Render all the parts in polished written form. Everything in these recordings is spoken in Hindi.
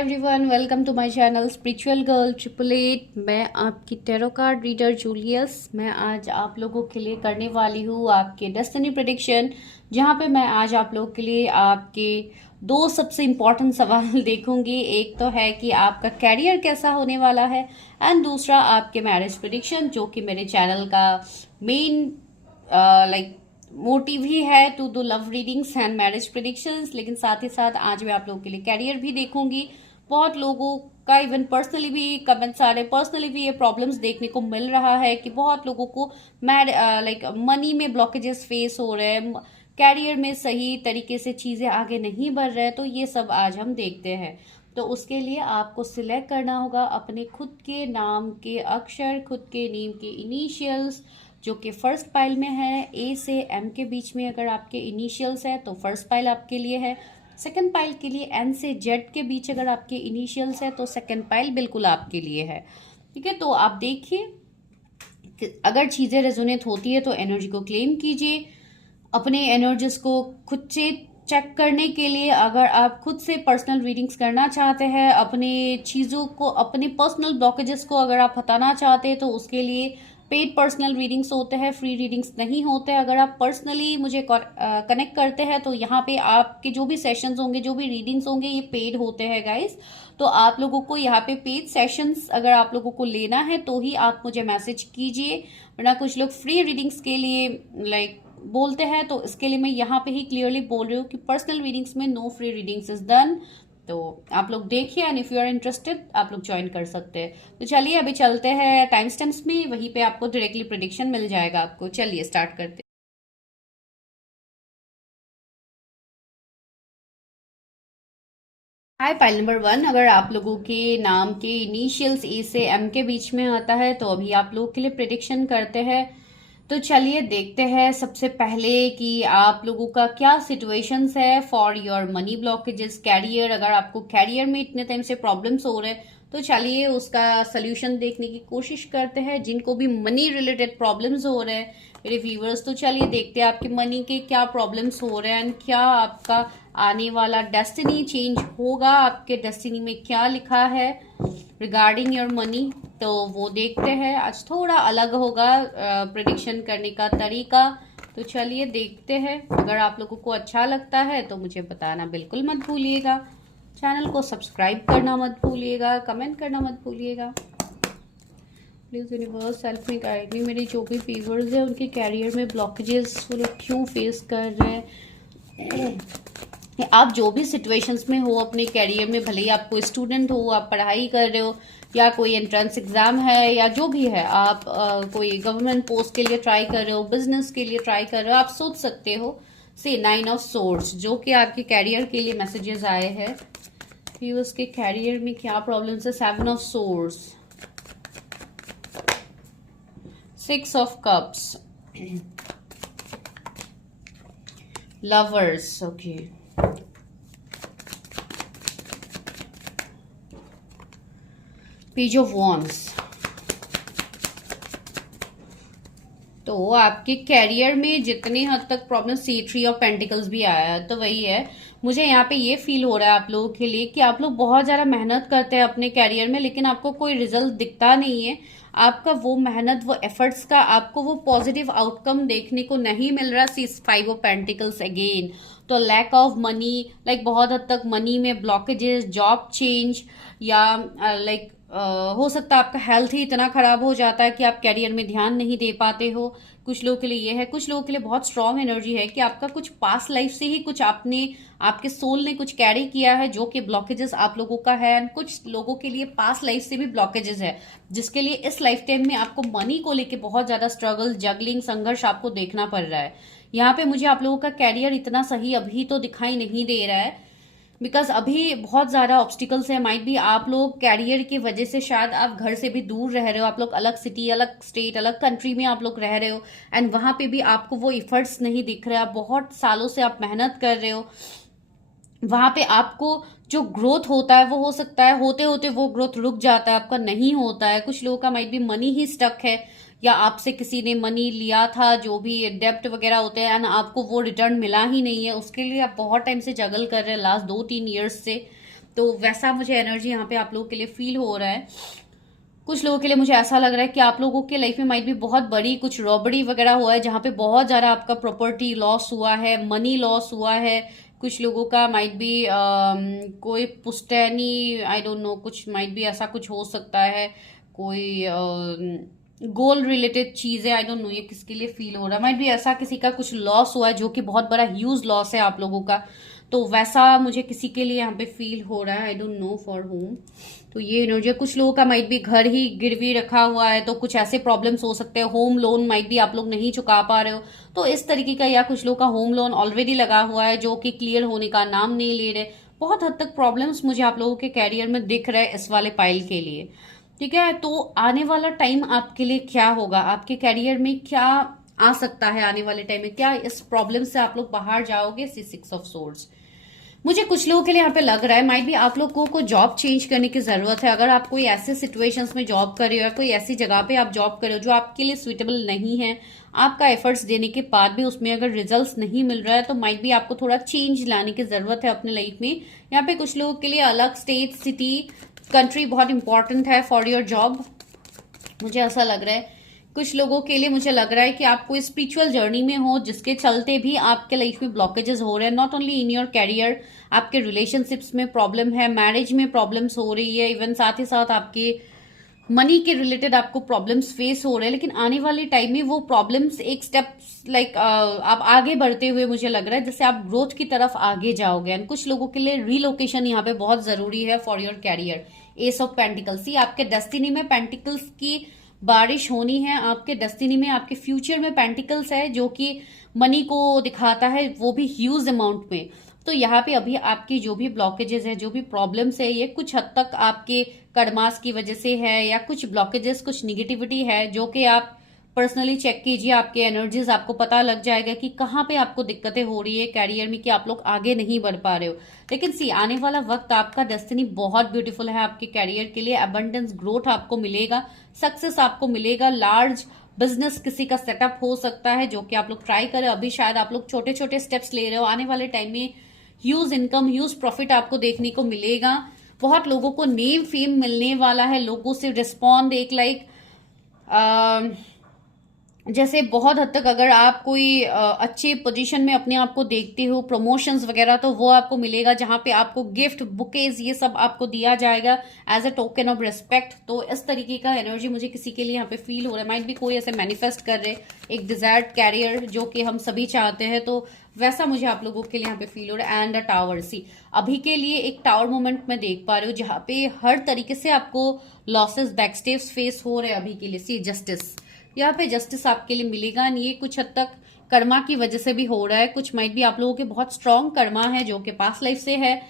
Everyone, welcome to my channel spiritual girl 888। मैं आपकी टैरो कार्ड रीडर जूलियस। मैं आज आप लोगों के लिए करने वाली हूँ आपके डेस्टिनी प्रेडिक्शन, जहाँ पे मैं आज आप लोगों के लिए आपके दो सबसे इम्पॉर्टेंट सवाल देखूंगी। एक तो है कि आपका कैरियर कैसा होने वाला है, एंड दूसरा आपके मैरिज प्रेडिक्शन, जो कि मेरे चैनल का मेन लाइक मोटिव ही है to do love readings and marriage predictions. लेकिन साथ ही साथ आज मैं आप लोगों के लिए कैरियर भी देखूंगी। बहुत लोगों का इवन पर्सनली भी कमेंट्स आ रहे, पर्सनली भी ये प्रॉब्लम्स देखने को मिल रहा है कि बहुत लोगों को लाइक मनी में ब्लॉकेजेस फेस हो रहे हैं, कैरियर में सही तरीके से चीजें आगे नहीं बढ़ रहे हैं। तो ये सब आज हम देखते हैं। तो उसके लिए आपको सिलेक्ट करना होगा अपने खुद के नाम के अक्षर, खुद के नेम के इनिशियल्स, जो कि फर्स्ट पाइल में है। ए से एम के बीच में अगर आपके इनिशियल्स है तो फर्स्ट पाइल आपके लिए है। सेकंड पाइल के लिए एन से जेड के बीच अगर आपके इनिशियल्स है तो सेकंड पाइल बिल्कुल आपके लिए है। ठीक है, तो आप देखिए अगर चीजें रेजोनेट होती है तो एनर्जी को क्लेम कीजिए। अपने एनर्जीज को खुद से चेक करने के लिए अगर आप खुद से पर्सनल रीडिंग्स करना चाहते हैं, अपने चीज़ों को, अपने पर्सनल ब्लॉकेजेस को अगर आप हटाना चाहते हैं, तो उसके लिए पेड पर्सनल रीडिंग्स होते हैं, फ्री रीडिंग्स नहीं होते। अगर आप पर्सनली मुझे कनेक्ट करते हैं तो यहाँ पे आपके जो भी सेशंस होंगे, जो भी रीडिंग्स होंगे, ये पेड होते हैं गाइस। तो आप लोगों को यहाँ पे पेड सेशंस अगर आप लोगों को लेना है तो ही आप मुझे मैसेज कीजिए, वरना कुछ लोग फ्री रीडिंग्स के लिए लाइक बोलते हैं। तो इसके लिए मैं यहाँ पे ही क्लियरली बोल रही हूँ कि पर्सनल रीडिंग्स में no free readings is done. तो आप लोग देखिए, and if you are interested आप लोग ज्वाइन कर सकते हैं। तो चलिए अभी चलते हैं टाइम स्टैम्प्स में, वहीं पे आपको डायरेक्टली प्रेडिक्शन मिल जाएगा आपको। चलिए स्टार्ट करते हैं। हाय, पाइल नंबर 1, अगर आप लोगों के नाम के इनिशियल्स ए से एम के बीच में आता है तो अभी आप लोगों के लिए प्रेडिक्शन करते हैं। तो चलिए देखते हैं सबसे पहले कि आप लोगों का क्या सिचुएशंस है for your money blockages, career. अगर आपको कैरियर में इतने टाइम से प्रॉब्लम्स हो रहे हैं तो चलिए उसका सोल्यूशन देखने की कोशिश करते हैं। जिनको भी मनी रिलेटेड प्रॉब्लम्स हो रहे हैं मेरे व्यूवर्स, तो चलिए देखते हैं आपके मनी के क्या प्रॉब्लम्स हो रहे हैं, एंड क्या आपका आने वाला डेस्टिनी चेंज होगा, आपके डेस्टिनी में क्या लिखा है रिगार्डिंग योर मनी। तो वो देखते हैं। आज थोड़ा अलग होगा प्रेडिक्शन करने का तरीका। तो चलिए देखते हैं। अगर आप लोगों को अच्छा लगता है तो मुझे बताना बिल्कुल मत भूलिएगा, चैनल को सब्सक्राइब करना मत भूलिएगा, कमेंट करना मत भूलिएगा। Please universe help me guide me. मेरे जो भी व्यूअर्स हैं उनके कैरियर में ब्लॉकेजेस वो लोग क्यों फेस कर रहे हैं। आप जो भी सिचुएशंस में हो अपने कैरियर में, भले ही आप कोई स्टूडेंट हो, आप पढ़ाई कर रहे हो, या कोई एंट्रेंस एग्जाम है, या जो भी है, आप कोई गवर्नमेंट पोस्ट के लिए ट्राई कर रहे हो, बिजनेस के लिए ट्राई कर रहे हो, आप सोच सकते हो। से 9 ऑफ सोर्ड्स जो कि आपके कैरियर के लिए मैसेजेस आए हैं कि उसके कैरियर में क्या प्रॉब्लम्स है। 7 of swords, 6 of cups, lovers, okay, page of wands. तो आपके कैरियर में जितने हद तक प्रॉब्लम, सी 3 ऑफ पेंटिकल्स भी आया है। तो वही है, मुझे यहाँ पे ये फील हो रहा है आप लोगों के लिए कि आप लोग बहुत ज्यादा मेहनत करते हैं अपने कैरियर में, लेकिन आपको कोई रिजल्ट दिखता नहीं है। आपका वो मेहनत, वो एफर्ट्स का आपको वो पॉजिटिव आउटकम देखने को नहीं मिल रहा। सी 5 ऑफ पेंटिकल्स अगेन। तो लैक ऑफ मनी, लाइक बहुत हद तक मनी में ब्लॉकेजेस, जॉब चेंज, या लाइक हो सकता है आपका हेल्थ ही इतना खराब हो जाता है कि आप कैरियर में ध्यान नहीं दे पाते हो। कुछ लोगों के लिए ये है, कुछ लोगों के लिए बहुत स्ट्रांग एनर्जी है कि आपका कुछ पास्ट लाइफ से ही कुछ आपने, आपके सोल ने कुछ कैरी किया है जो कि ब्लॉकेजेस आप लोगों का है। एंड कुछ लोगों के लिए पास्ट लाइफ से भी ब्लॉकेजेस है, जिसके लिए इस लाइफ टाइम में आपको मनी को लेके बहुत ज्यादा स्ट्रगल, जगलिंग, संघर्ष आपको देखना पड़ रहा है। यहाँ पे मुझे आप लोगों का कैरियर इतना सही अभी तो दिखाई नहीं दे रहा है, बिकॉज अभी बहुत ज़्यादा ऑब्स्टिकल्स है। माइट भी आप लोग कैरियर की वजह से शायद आप घर से भी दूर रह रहे हो, आप लोग अलग सिटी, अलग स्टेट, अलग कंट्री में आप लोग रह रहे हो, एंड वहां पे भी आपको वो इफर्ट्स नहीं दिख रहे। आप बहुत सालों से आप मेहनत कर रहे हो, वहां पे आपको जो ग्रोथ होता है वो हो सकता है होते होते वो ग्रोथ रुक जाता है, आपका नहीं होता है। कुछ लोगों का माइट भी मनी ही स्टक है, या आपसे किसी ने मनी लिया था, जो भी डेप्ट वगैरह होते हैं, एंड आपको वो रिटर्न मिला ही नहीं है। उसके लिए आप बहुत टाइम से जगल कर रहे हैं, लास्ट 2-3 ईयर्स से। तो वैसा मुझे एनर्जी यहाँ पे आप लोगों के लिए फील हो रहा है। कुछ लोगों के लिए मुझे ऐसा लग रहा है कि आप लोगों के लाइफ में माइट भी बहुत बड़ी कुछ रॉबरी वगैरह हुआ है, जहाँ पे बहुत ज़्यादा आपका प्रॉपर्टी लॉस हुआ है, मनी लॉस हुआ है। कुछ लोगों का माइट भी कोई पुश्तैनी, आई डोंट नो, कुछ माइट भी ऐसा कुछ हो सकता है, कोई गोल रिलेटेड चीज़ें, आई डोंट नो ये किसके लिए फील हो रहा है। माइट भी ऐसा किसी का कुछ लॉस हुआ है जो कि बहुत बड़ा ह्यूज लॉस है आप लोगों का, तो वैसा मुझे किसी के लिए यहाँ पे फील हो रहा है। आई डोंट नो फॉर होम। तो ये एनर्जी, कुछ लोगों का माइट भी घर ही गिरवी रखा हुआ है, तो कुछ ऐसे प्रॉब्लम्स हो सकते हैं। होम लोन माइट भी आप लोग नहीं चुका पा रहे हो, तो इस तरीके का, या कुछ लोगों का होम लोन ऑलरेडी लगा हुआ है जो कि क्लियर होने का नाम नहीं ले रहे। बहुत हद तक प्रॉब्लम्स मुझे आप लोगों के कैरियर में दिख रहा है इस वाले पाइल के लिए। ठीक है, तो आने वाला टाइम आपके लिए क्या होगा, आपके कैरियर में क्या आ सकता है आने वाले टाइम में, क्या इस प्रॉब्लम से आप लोग बाहर जाओगे। सिक्स ऑफ सोर्ड्स मुझे कुछ लोगों के लिए यहाँ पे लग रहा है माइट भी आप लोगों को जॉब चेंज करने की जरूरत है। अगर आप कोई ऐसे सिचुएशंस में जॉब कर रहे हो या कोई ऐसी जगह पे आप जॉब कर रहे हो जो आपके लिए सुइटेबल नहीं है, आपका एफर्ट्स देने के बाद भी उसमें अगर रिजल्ट्स नहीं मिल रहा है, तो माइट भी आपको थोड़ा चेंज लाने की जरूरत है अपने लाइफ में। यहाँ पे कुछ लोगों के लिए अलग स्टेट, सिटी, कंट्री बहुत इंपॉर्टेंट है फॉर योर जॉब, मुझे ऐसा लग रहा है। कुछ लोगों के लिए मुझे लग रहा है कि आप कोई स्पिरिचुअल जर्नी में हो जिसके चलते भी आपके लाइफ में ब्लॉकेजेस हो रहे हैं, not only in your career, आपके रिलेशनशिप्स में प्रॉब्लम है, मैरिज में प्रॉब्लम्स हो रही है, इवन साथ ही साथ आपके मनी के रिलेटेड आपको प्रॉब्लम्स फेस हो रहे हैं। लेकिन आने वाले टाइम में वो प्रॉब्लम्स एक स्टेप लाइक आप आगे बढ़ते हुए मुझे लग रहा है जैसे आप ग्रोथ की तरफ आगे जाओगे। एंड कुछ लोगों के लिए रीलोकेशन यहाँ पे बहुत जरूरी है for your career. Ace of pentacles, आपके डेस्टिनी में पेंटिकल्स की बारिश होनी है, आपके डेस्टिनी में, आपके फ्यूचर में पेंटिकल्स है जो कि मनी को दिखाता है, वो भी ह्यूज अमाउंट में। तो यहाँ पे अभी आपकी जो भी ब्लॉकेजेस है, जो भी प्रॉब्लम्स है, ये कुछ हद तक आपके कर्मास की वजह से है, या कुछ ब्लॉकेजेस, कुछ निगेटिविटी है जो कि आप पर्सनली चेक कीजिए। आपके एनर्जीज, आपको पता लग जाएगा कि कहाँ पे आपको दिक्कतें हो रही है कैरियर में, कि आप लोग आगे नहीं बढ़ पा रहे हो। लेकिन सी, आने वाला वक्त आपका डेस्टिनी बहुत ब्यूटीफुल है आपके कैरियर के लिए। अबंडेंस, ग्रोथ आपको मिलेगा, सक्सेस आपको मिलेगा, लार्ज बिजनेस किसी का सेटअप हो सकता है जो कि आप लोग ट्राई करें। अभी शायद आप लोग छोटे छोटे स्टेप्स ले रहे हो, आने वाले टाइम में ह्यूज इनकम, ह्यूज प्रॉफिट आपको देखने को मिलेगा। बहुत लोगों को नेम फेम मिलने वाला है, लोगों से रिस्पॉन्ड एक लाइक जैसे बहुत हद तक अगर आप कोई अच्छे पोजीशन में अपने आप को देखते हो, प्रमोशंस वगैरह, तो वो आपको मिलेगा, जहां पे आपको गिफ्ट, बुकेज, ये सब आपको दिया जाएगा as a token of respect. तो इस तरीके का एनर्जी मुझे किसी के लिए यहाँ पे फील हो रहा है। माइट भी कोई ऐसे मैनिफेस्ट कर रहे एक डिजायर्ड कैरियर जो कि हम सभी चाहते हैं, तो वैसा मुझे आप लोगों के लिए यहाँ पे फील हो रहा है। एंड अ टावर, सी अभी के लिए एक टावर मोमेंट में देख पा रहे हो जहां पे हर तरीके से आपको लॉसेस, बैकस्टेप्स फेस हो रहे हैं अभी के लिए। सी जस्टिस, यहाँ पे जस्टिस आपके लिए मिलेगा। ये कुछ हद तक कर्मा की वजह से भी हो रहा है, कुछ माइट भी आप लोगों के बहुत स्ट्रांग कर्मा है जो कि पास्ट लाइफ से है,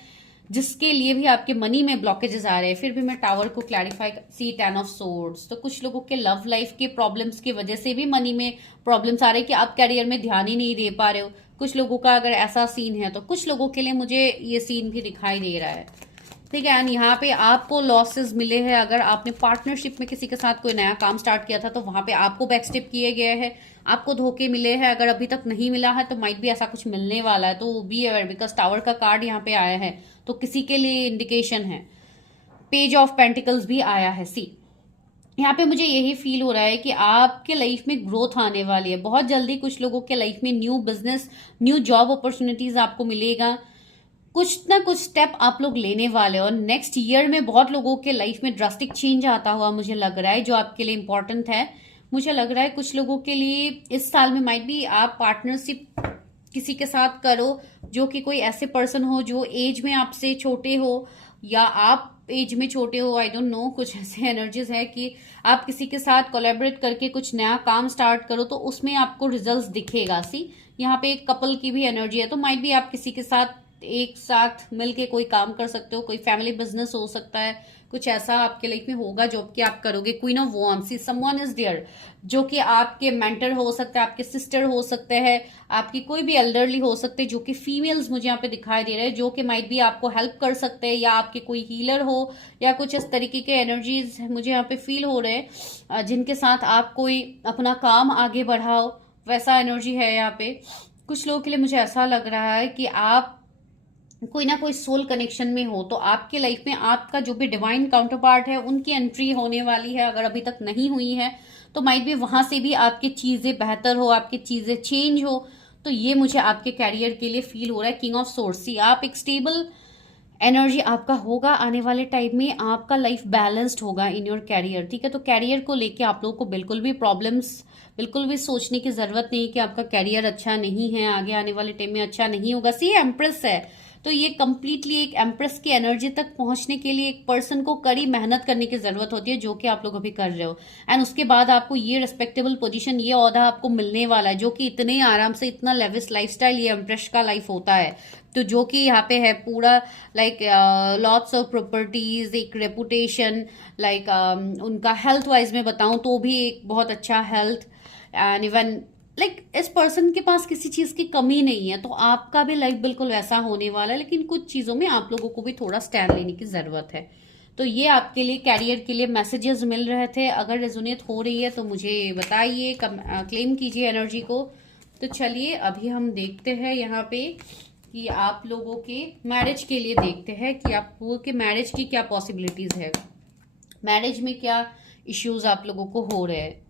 जिसके लिए भी आपके मनी में ब्लॉकेजेस आ रहे हैं। फिर भी मैं टावर को क्लैरिफाई, सी 10 ऑफ सोर्ड्स, तो कुछ लोगों के लव लाइफ के प्रॉब्लम्स की वजह से भी मनी में प्रॉब्लम्स आ रहे हैं कि आप कैरियर में ध्यान ही नहीं दे पा रहे हो। कुछ लोगों का अगर ऐसा सीन है, तो कुछ लोगों के लिए मुझे ये सीन भी दिखाई दे रहा है। ठीक है, एंड यहाँ पे आपको लॉसेस मिले हैं। अगर आपने पार्टनरशिप में किसी के साथ कोई नया काम स्टार्ट किया था, तो वहां पे आपको बैकस्टेप किए गए हैं, आपको धोखे मिले हैं। अगर अभी तक नहीं मिला है, तो माइट भी ऐसा कुछ मिलने वाला है, तो बी अवेयर, बिकॉज टावर का कार्ड यहाँ पे आया है, तो किसी के लिए इंडिकेशन है। पेज ऑफ पेंटिकल्स भी आया है। सी, यहाँ पे मुझे यही फील हो रहा है कि आपके लाइफ में ग्रोथ आने वाली है बहुत जल्दी। कुछ लोगों के लाइफ में new business, new job opportunities आपको मिलेगा, कुछ ना कुछ स्टेप आप लोग लेने वाले हो। और नेक्स्ट ईयर में बहुत लोगों के लाइफ में ड्रास्टिक चेंज आता हुआ मुझे लग रहा है, जो आपके लिए इंपॉर्टेंट है। मुझे लग रहा है कुछ लोगों के लिए इस साल में माइट भी आप पार्टनरशिप किसी के साथ करो जो कि कोई ऐसे पर्सन हो जो एज में आपसे छोटे हो, या आप एज में छोटे हो, आई डोंट नो। कुछ ऐसे एनर्जीज है कि आप किसी के साथ कोलैबोरेट करके कुछ नया काम स्टार्ट करो, तो उसमें आपको रिजल्ट्स दिखेगा। सी, यहाँ पे एक कपल की भी एनर्जी है, तो माइट भी आप किसी के साथ एक साथ मिलके कोई काम कर सकते हो, कोई फैमिली बिजनेस हो सकता है, कुछ ऐसा आपके लाइफ में होगा जो कि आप करोगे। Queen of wands, see someone is there, जो कि आपके मेंटर हो सकते हैं, आपके सिस्टर हो सकते हैं, आपकी कोई भी एल्डरली हो सकते हैं, जो कि फीमेल्स मुझे यहाँ पे दिखाई दे रहे हैं, जो कि माइट भी आपको हेल्प कर सकते हैं, या आपके कोई हीलर हो, या कुछ इस तरीके के एनर्जीज मुझे यहाँ पे फील हो रहे हैं, जिनके साथ आप कोई अपना काम आगे बढ़ाओ, वैसा एनर्जी है यहाँ पे। कुछ लोगों के लिए मुझे ऐसा लग रहा है कि आप कोई ना कोई सोल कनेक्शन में हो, तो आपके लाइफ में आपका जो भी डिवाइन काउंटर पार्ट है उनकी एंट्री होने वाली है। अगर अभी तक नहीं हुई है तो माइट भी वहां से भी आपकी चीजें बेहतर हो, आपकी चीजें चेंज हो। तो ये मुझे आपके कैरियर के लिए फील हो रहा है। किंग ऑफ सोर्स, सी आप एक स्टेबल एनर्जी आपका होगा आने वाले टाइम में, आपका लाइफ बैलेंस्ड होगा इन योर कैरियर। ठीक है, तो कैरियर को लेके आप लोगों को बिल्कुल भी प्रॉब्लम्स, बिल्कुल भी सोचने की जरूरत नहीं कि आपका कैरियर अच्छा नहीं है, आगे आने वाले टाइम में अच्छा नहीं होगा। सी एम्प्रेस है, तो ये कंप्लीटली एक एम्प्रेस की एनर्जी तक पहुंचने के लिए एक पर्सन को कड़ी मेहनत करने की जरूरत होती है, जो कि आप लोग अभी कर रहे हो। एंड उसके बाद आपको ये रिस्पेक्टेबल पोजीशन, ये ओहदा आपको मिलने वाला है, जो कि इतने आराम से, इतना लेविश लाइफस्टाइल ये एम्प्रेस का लाइफ होता है। तो जो कि यहाँ पे है पूरा लाइक लॉट्स ऑफ प्रॉपर्टीज, एक रेपुटेशन, लाइक उनका हेल्थ वाइज में बताऊं तो भी एक बहुत अच्छा हेल्थ, एंड इवन लाइक इस पर्सन के पास किसी चीज की कमी नहीं है। तो आपका भी लाइफ बिल्कुल वैसा होने वाला है, लेकिन कुछ चीजों में आप लोगों को भी थोड़ा स्टैंड लेने की जरूरत है। तो ये आपके लिए कैरियर के लिए मैसेजेस मिल रहे थे। अगर रेजोनेट हो रही है तो मुझे बताइए, क्लेम कीजिए एनर्जी को। तो चलिए अभी हम देखते हैं यहाँ पे कि आप लोगों के मैरिज के लिए देखते हैं कि आप लोगों के मैरिज की क्या पॉसिबिलिटीज है, मैरिज में क्या इश्यूज आप लोगों को हो रहे हैं।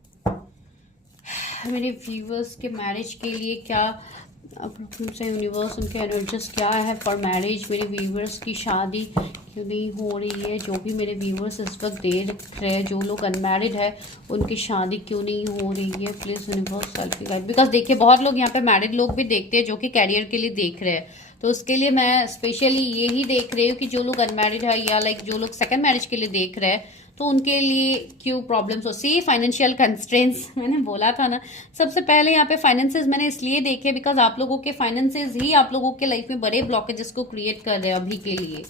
मेरे व्यूवर्स के मैरिज के लिए क्या से यूनिवर्स, उनके एनर्जीज क्या है फॉर मैरिज। मेरे व्यूवर्स की शादी क्यों नहीं हो रही है, जो भी मेरे व्यूवर्स इस वक्त देख रहे हैं, जो लोग अनमैरिड है उनकी शादी क्यों नहीं हो रही है, please universe help me guide. Because देखिए बहुत लोग यहाँ पे मैरिड लोग भी देखते हैं जो कि कैरियर के लिए देख रहे हैं, तो उसके लिए मैं स्पेशली यही देख रही हूँ कि जो लोग अनमैरिड है या लाइक जो लोग सेकंड मैरिज के लिए देख रहे हैं, तो उनके लिए क्यों प्रॉब्लम्स हो। सी फाइनेंशियल कंस्ट्रेंट्स, मैंने बोला था ना सबसे पहले यहाँ पे फाइनेंसेस मैंने इसलिए देखे बिकॉज आप लोगों के फाइनेंसेस ही आप लोगों के लाइफ में बड़े ब्लॉकेजेस को क्रिएट कर रहे हैं अभी के लिए।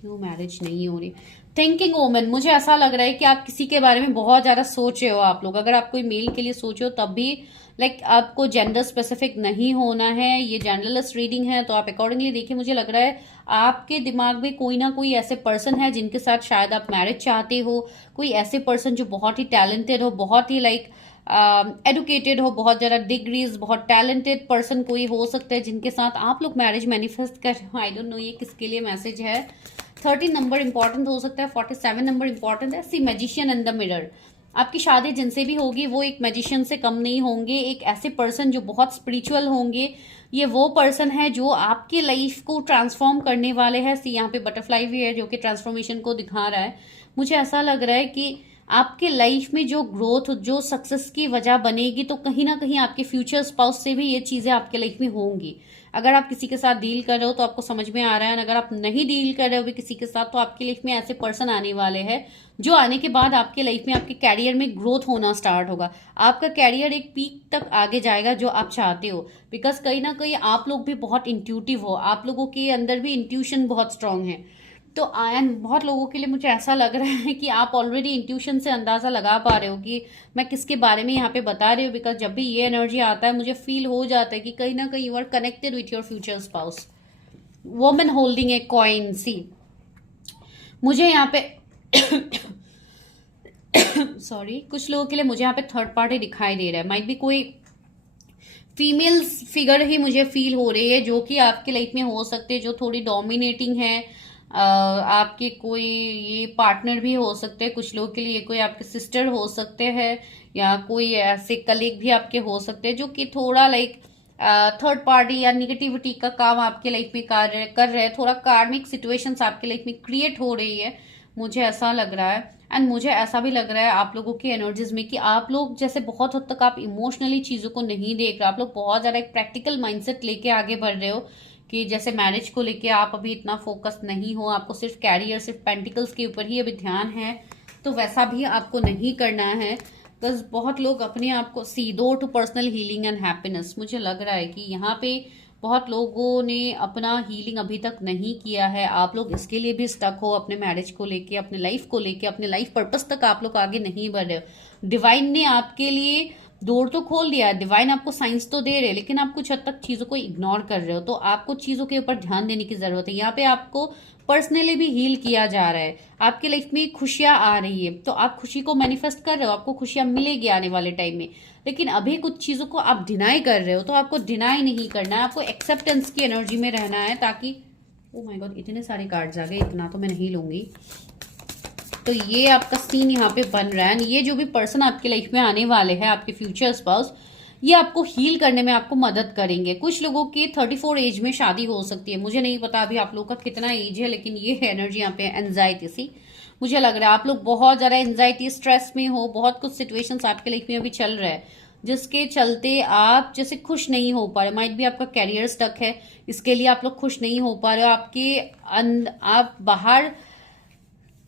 क्यों मैरिज नहीं हो रही। थिंकिंग वोमन, मुझे ऐसा लग रहा है कि आप किसी के बारे में बहुत ज्यादा सोच रहे हो। आप लोग अगर आप कोई मेल के लिए सोच रहे हो तब भी लाइक आपको जेंडर स्पेसिफिक नहीं होना है, ये जनरलिस्ट रीडिंग है, तो आप अकॉर्डिंगली देखिए। मुझे लग रहा है आपके दिमाग में कोई ना कोई ऐसे पर्सन है जिनके साथ शायद आप मैरिज चाहते हो। कोई ऐसे पर्सन जो बहुत ही टैलेंटेड हो, बहुत ही लाइक एडुकेटेड हो, बहुत ज्यादा डिग्रीज, बहुत टैलेंटेड पर्सन कोई हो सकता है जिनके साथ आप लोग मैरिज मैनिफेस्ट कर। आई डोंट नो ये किसके लिए मैसेज है। 13 नंबर इंपॉर्टेंट हो सकता है, 47 नंबर इंपॉर्टेंट है। सी मैजिशियन एंड द मिरर, आपकी शादी जिनसे भी होगी वो एक मैजिशियन से कम नहीं होंगे, एक ऐसे पर्सन जो बहुत स्पिरिचुअल होंगे। ये वो पर्सन है जो आपकी लाइफ को ट्रांसफॉर्म करने वाले हैं। सी यहाँ पे बटरफ्लाई भी है जो कि ट्रांसफॉर्मेशन को दिखा रहा है। मुझे ऐसा लग रहा है कि आपके लाइफ में जो ग्रोथ, जो सक्सेस की वजह बनेगी, तो कहीं ना कहीं आपके फ्यूचर स्पाउस से भी ये चीजें आपके लाइफ में होंगी। अगर आप किसी के साथ डील कर रहे हो तो आपको समझ में आ रहा है, अगर आप नहीं डील कर रहे हो भी किसी के साथ, तो आपकी लाइफ में ऐसे पर्सन आने वाले हैं जो आने के बाद आपके लाइफ में, आपके कैरियर में ग्रोथ होना स्टार्ट होगा। आपका कैरियर एक पीक तक आगे जाएगा जो आप चाहते हो। बिकॉज कहीं ना कहीं आप लोग भी बहुत इंट्यूटिव हो, आप लोगों के अंदर भी इंट्यूशन बहुत स्ट्रांग है। तो आयन बहुत लोगों के लिए मुझे ऐसा लग रहा है कि आप ऑलरेडी इंट्यूशन से अंदाजा लगा पा रहे हो कि मैं किसके बारे में यहाँ पे बता रही हूँ। बिकॉज जब भी ये एनर्जी आता है मुझे फील हो जाता है कि कहीं ना कहीं you are connected with your future spouse. Women holding a coin, see मुझे यहाँ पे सॉरी, कुछ लोगों के लिए मुझे यहाँ पे थर्ड पार्टी दिखाई दे रहा है। माइट भी कोई फीमेल फिगर ही मुझे फील हो रही है जो कि आपके लाइफ में हो सकते हैं, जो थोड़ी डोमिनेटिंग है। आपके कोई ये पार्टनर भी हो सकते हैं, कुछ लोगों के लिए कोई आपके सिस्टर हो सकते हैं, या कोई ऐसे कलीग भी आपके हो सकते हैं जो कि थोड़ा लाइक थर्ड पार्टी या निगेटिविटी का काम आपके लाइफ में कर रहे हैं। थोड़ा कार्मिक सिचुएशंस आपके लाइफ में क्रिएट हो रही है, मुझे ऐसा लग रहा है। एंड मुझे ऐसा भी लग रहा है आप लोगों की एनर्जीज में कि आप लोग जैसे बहुत हद तक आप इमोशनली चीजों को नहीं देख रहे, आप लोग बहुत ज्यादा एक प्रैक्टिकल माइंडसेट लेके आगे बढ़ रहे हो कि जैसे मैरिज को लेके आप अभी इतना फोकस नहीं हो, आपको सिर्फ कैरियर, सिर्फ पेंटिकल्स के ऊपर ही अभी ध्यान है। तो वैसा भी आपको नहीं करना है। बस बहुत लोग अपने आप को सीधो to personal healing and happiness, मुझे लग रहा है कि यहाँ पे बहुत लोगों ने अपना हीलिंग अभी तक नहीं किया है। आप लोग इसके लिए भी स्टक हो अपने मैरिज को लेके, अपने लाइफ को लेके, अपने लाइफ पर्पस तक आप लोग आगे नहीं बढ़ रहे हो। डिवाइन ने आपके लिए डोर तो खोल दिया है, डिवाइन आपको साइंस तो दे रहे हैं, लेकिन आप कुछ हद तक चीजों को इग्नोर कर रहे हो। तो आपको चीजों के ऊपर ध्यान देने की जरूरत है। यहाँ पे आपको पर्सनली भी हील किया जा रहा है। आपके लाइफ में खुशियां आ रही है, तो आप खुशी को मैनिफेस्ट कर रहे हो, आपको खुशियां मिलेगी आने वाले टाइम में। लेकिन अभी कुछ चीजों को आप डिनाई कर रहे हो, तो आपको डिनाई नहीं करना है, आपको एक्सेप्टेंस की एनर्जी में रहना है, ताकि ओ माय गॉड इतने सारे कार्ड्स आ गए, इतना तो मैं नहीं लूंगी। तो ये आपका सीन यहाँ पे बन रहा है। ये जो भी पर्सन आपके लाइफ में आने वाले हैं, आपके फ्यूचर स्पाउस, ये आपको हील करने में आपको मदद करेंगे। कुछ लोगों की 34 एज में शादी हो सकती है, मुझे नहीं पता अभी आप लोगों का कितना एज है, लेकिन ये एनर्जी यहाँ पे एंजाइटी सी मुझे लग रहा है। आप लोग बहुत ज्यादा एंजाइटी स्ट्रेस में हो, बहुत कुछ सिचुएशंस आपके लाइफ में अभी चल रहा है जिसके चलते आप जैसे खुश नहीं हो पा रहे। माइट भी आपका कैरियर स्टक है, इसके लिए आप लोग खुश नहीं हो पा रहे हो। आप बाहर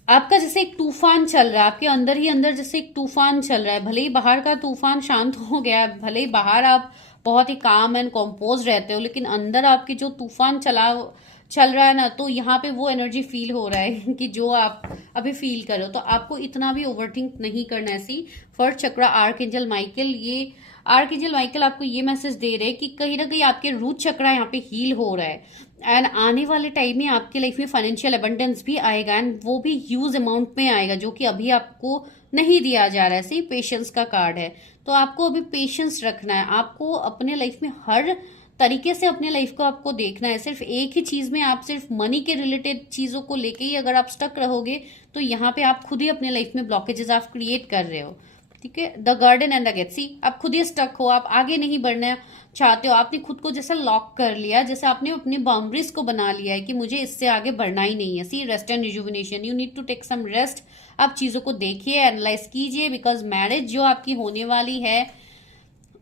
आपका जैसे एक तूफान चल रहा है, आपके अंदर ही अंदर जैसे एक तूफान चल रहा है। भले ही बाहर का तूफान शांत हो गया है, भले ही बाहर आप बहुत ही काम एंड कंपोज रहते हो, लेकिन अंदर आपके जो तूफान चल रहा है ना, तो यहाँ पे वो एनर्जी फील हो रहा है कि जो आप अभी फील करो। तो आपको इतना भी ओवरथिंक नहीं करना है। सी फर्स्ट चक्र आर्कएंजल माइकल, ये आर्कएंजल माइकल आपको ये मैसेज दे रहे हैं कि कहीं ना कहीं आपके रूट चक्र यहाँ पे हील हो रहा है। एंड आने वाले टाइम में आपके लाइफ में फाइनेंशियल अबंडेंस भी आएगा, एंड वो भी ह्यूज अमाउंट में आएगा, जो कि अभी आपको नहीं दिया जा रहा है। सी पेशेंस का कार्ड है, तो आपको अभी पेशेंस रखना है। आपको अपने लाइफ में हर तरीके से अपने लाइफ को आपको देखना है। सिर्फ एक ही चीज में आप सिर्फ मनी के रिलेटेड चीजों को लेके ही अगर आप स्टक रहोगे, तो यहाँ पे आप खुद ही अपने लाइफ में ब्लॉकेजेस आप क्रिएट कर रहे हो। ठीक है, the garden and the gate, see आप खुद ही स्टक हो, आप आगे नहीं बढ़ना चाहते हो। आपने खुद को जैसे लॉक कर लिया, जैसे आपने अपनी बाउंड्रीज को बना लिया है कि मुझे इससे आगे बढ़ना ही नहीं है। See rest and rejuvenation, you need to take some rest. आप चीजों को देखिए, एनालाइज कीजिए, बिकॉज मैरिज जो आपकी होने वाली है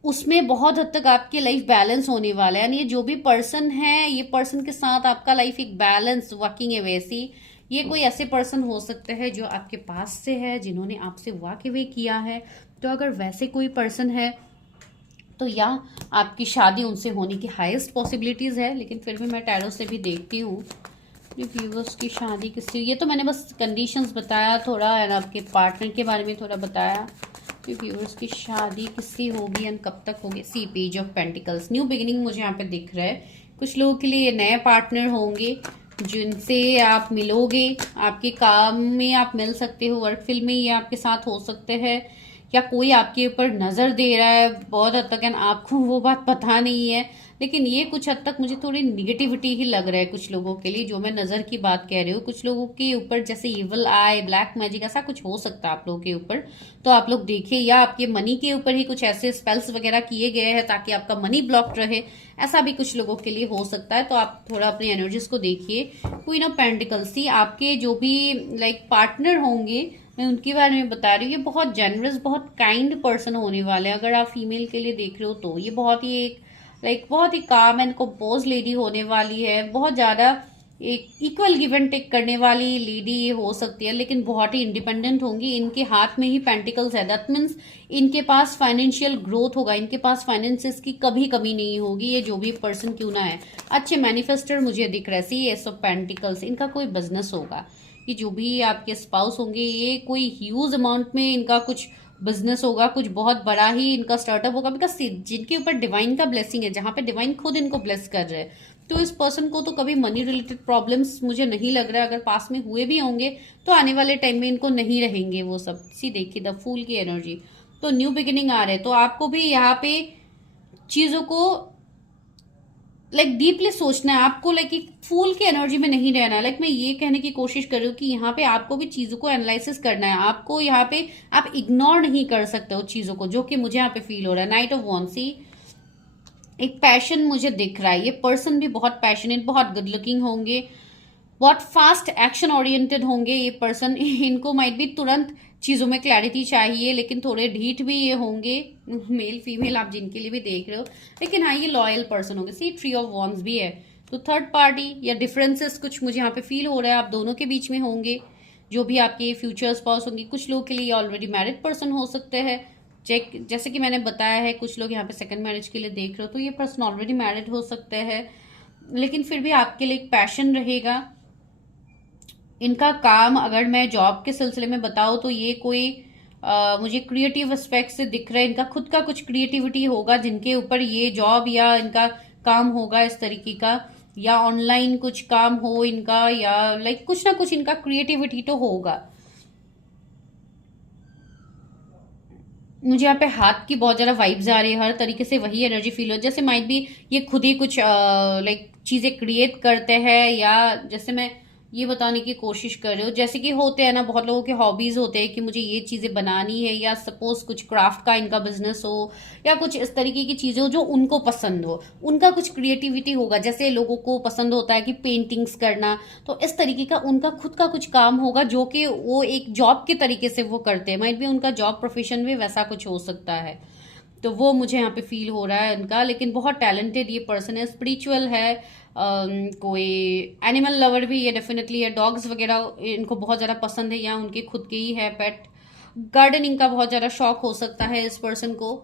उसमें बहुत हद तक आपकी लाइफ बैलेंस होने वाला है। यानी ये जो भी पर्सन है, ये पर्सन के साथ आपका लाइफ एक बैलेंस वर्किंग है। वैसी ये कोई ऐसे पर्सन हो सकते हैं जो आपके पास से है, जिन्होंने आपसे वॉक अवे किया है। तो अगर वैसे कोई पर्सन है तो या आपकी शादी उनसे होने की हाईएस्ट पॉसिबिलिटीज है। लेकिन फिर भी मैं टैरो से भी देखती हूँ व्यूअर्स की शादी किससे। ये तो मैंने बस कंडीशंस बताया थोड़ा, एंड आपके पार्टनर के बारे में थोड़ा बताया कि व्यूअर्स की शादी किससे होगी एंड कब तक होगी। See page of pentacles, new beginning मुझे यहाँ पे दिख रहा है। कुछ लोगों के लिए नए पार्टनर होंगे जिनसे आप मिलोगे, आपके काम में आप मिल सकते हो, वर्क फील्ड में ये आपके साथ हो सकते हैं, या कोई आपके ऊपर नजर दे रहा है बहुत हद तक, एंड आपको वो बात पता नहीं है। लेकिन ये कुछ हद तक मुझे थोड़ी निगेटिविटी ही लग रहा है कुछ लोगों के लिए, जो मैं नजर की बात कह रही हूँ। कुछ लोगों के ऊपर जैसे इवल आई, ब्लैक मैजिक, ऐसा कुछ हो सकता है आप लोगों के ऊपर। तो आप लोग देखिए, या आपके मनी के ऊपर ही कुछ ऐसे स्पेल्स वगैरह किए गए हैं ताकि आपका मनी ब्लॉक रहे, ऐसा भी कुछ लोगों के लिए हो सकता है। तो आप थोड़ा अपनी एनर्जीज को देखिए। क्वीन ऑफ पेंटिकल्स, आपके जो भी लाइक पार्टनर होंगे, मैं उनके बारे में बता रही हूँ, ये बहुत जेनरस, बहुत काइंड पर्सन होने वाले हैं। अगर आप फीमेल के लिए देख रहे हो तो ये बहुत ही एक बहुत ही काम एंड कंपोज लेडी होने वाली है। बहुत ज्यादा एक इक्वल गिव एंड टेक करने वाली लेडी ये हो सकती है, लेकिन बहुत ही इंडिपेंडेंट होंगी। इनके हाथ में ही पेंटिकल्स है, दैट मीन्स इनके पास फाइनेंशियल ग्रोथ होगा, इनके पास फाइनेंसेस की कभी कमी नहीं होगी। ये जो भी पर्सन क्यों ना है, अच्छे मैनिफेस्टर मुझे दिख रहा है। सी एस ऑफ पेंटिकल्स, इनका कोई बिजनेस होगा। कि जो भी आपके स्पाउस होंगे, ये कोई ह्यूज अमाउंट में इनका कुछ बिजनेस होगा, कुछ बहुत बड़ा ही इनका स्टार्टअप होगा। बिकॉज जिनके ऊपर डिवाइन का ब्लेसिंग है, जहां पे डिवाइन खुद इनको ब्लेस कर रहे हैं, तो इस पर्सन को तो कभी मनी रिलेटेड प्रॉब्लम्स मुझे नहीं लग रहा है। अगर पास में हुए भी होंगे तो आने वाले टाइम में इनको नहीं रहेंगे वो सब। सी देखिए द फूल की एनर्जी, तो न्यू बिगिनिंग आ रहे हैं। तो आपको भी यहाँ पे चीजों को डीपली सोचना है। आपको एक फूल की एनर्जी में नहीं रहना है। मैं ये कहने की कोशिश कर रही हूँ कि यहाँ पे आपको भी चीजों को एनालिसिस करना है। आपको यहाँ पे आप इग्नोर नहीं कर सकते हो चीजों को, जो कि मुझे यहाँ पे फील हो रहा है। नाइट ऑफ वॉन्ड्स, एक पैशन मुझे दिख रहा है। ये पर्सन भी बहुत पैशनेट, बहुत गुड लुकिंग होंगे, बहुत फास्ट एक्शन ओरिएंटेड होंगे ये पर्सन। इनको माइट भी तुरंत चीजों में क्लैरिटी चाहिए, लेकिन थोड़े ढीठ भी ये होंगे, मेल फीमेल आप जिनके लिए भी देख रहे हो। लेकिन हाँ, ये लॉयल पर्सन होंगे। सी ट्री ऑफ वॉन्ड्स भी है। तो थर्ड पार्टी या डिफरेंसेस कुछ मुझे यहाँ पे फील हो रहा है, आप दोनों के बीच में होंगे। जो भी आपके फ्यूचर स्पाउस होंगे, कुछ लोग के लिए ऑलरेडी मैरिड पर्सन हो सकते हैं। जैसे कि मैंने बताया है, कुछ लोग यहाँ पे सेकंड मैरिज के लिए देख रहे हो, तो ये पर्सन ऑलरेडी मैरिड हो सकते हैं। लेकिन फिर भी आपके लिए एक पैशन रहेगा। इनका काम, अगर मैं जॉब के सिलसिले में बताऊं, तो ये कोई मुझे क्रिएटिव एस्पेक्ट से दिख रहा है, इनका खुद का कुछ क्रिएटिविटी होगा जिनके ऊपर ये जॉब या इनका काम होगा इस तरीके का, या ऑनलाइन कुछ काम हो इनका, या लाइक कुछ ना कुछ इनका क्रिएटिविटी तो होगा। मुझे यहाँ पे हाथ की बहुत ज्यादा वाइब्स आ रही है, हर तरीके से वही एनर्जी फील हो, जैसे माइट भी ये खुद ही कुछ लाइक चीजें क्रिएट करते हैं, या जैसे मैं ये बताने की कोशिश कर रही हूँ, जैसे कि होते हैं ना बहुत लोगों के हॉबीज होते हैं कि मुझे ये चीजें बनानी है, या सपोज कुछ क्राफ्ट का इनका बिजनेस हो, या कुछ इस तरीके की चीजें हो जो उनको पसंद हो, उनका कुछ क्रिएटिविटी होगा। जैसे लोगों को पसंद होता है कि पेंटिंग्स करना, तो इस तरीके का उनका खुद का कुछ काम होगा जो कि वो एक जॉब के तरीके से वो करते हैं। माइट भी उनका जॉब प्रोफेशन भी वैसा कुछ हो सकता है, तो वो मुझे यहाँ पे फील हो रहा है उनका। लेकिन बहुत टैलेंटेड ये पर्सन है, स्पिरिचुअल है, कोई एनिमल लवर भी ये डेफिनेटली है, डॉग्स वगैरह इनको बहुत ज़्यादा पसंद है, या उनके खुद के ही है पेट। गार्डनिंग का बहुत ज़्यादा शौक हो सकता है इस पर्सन को।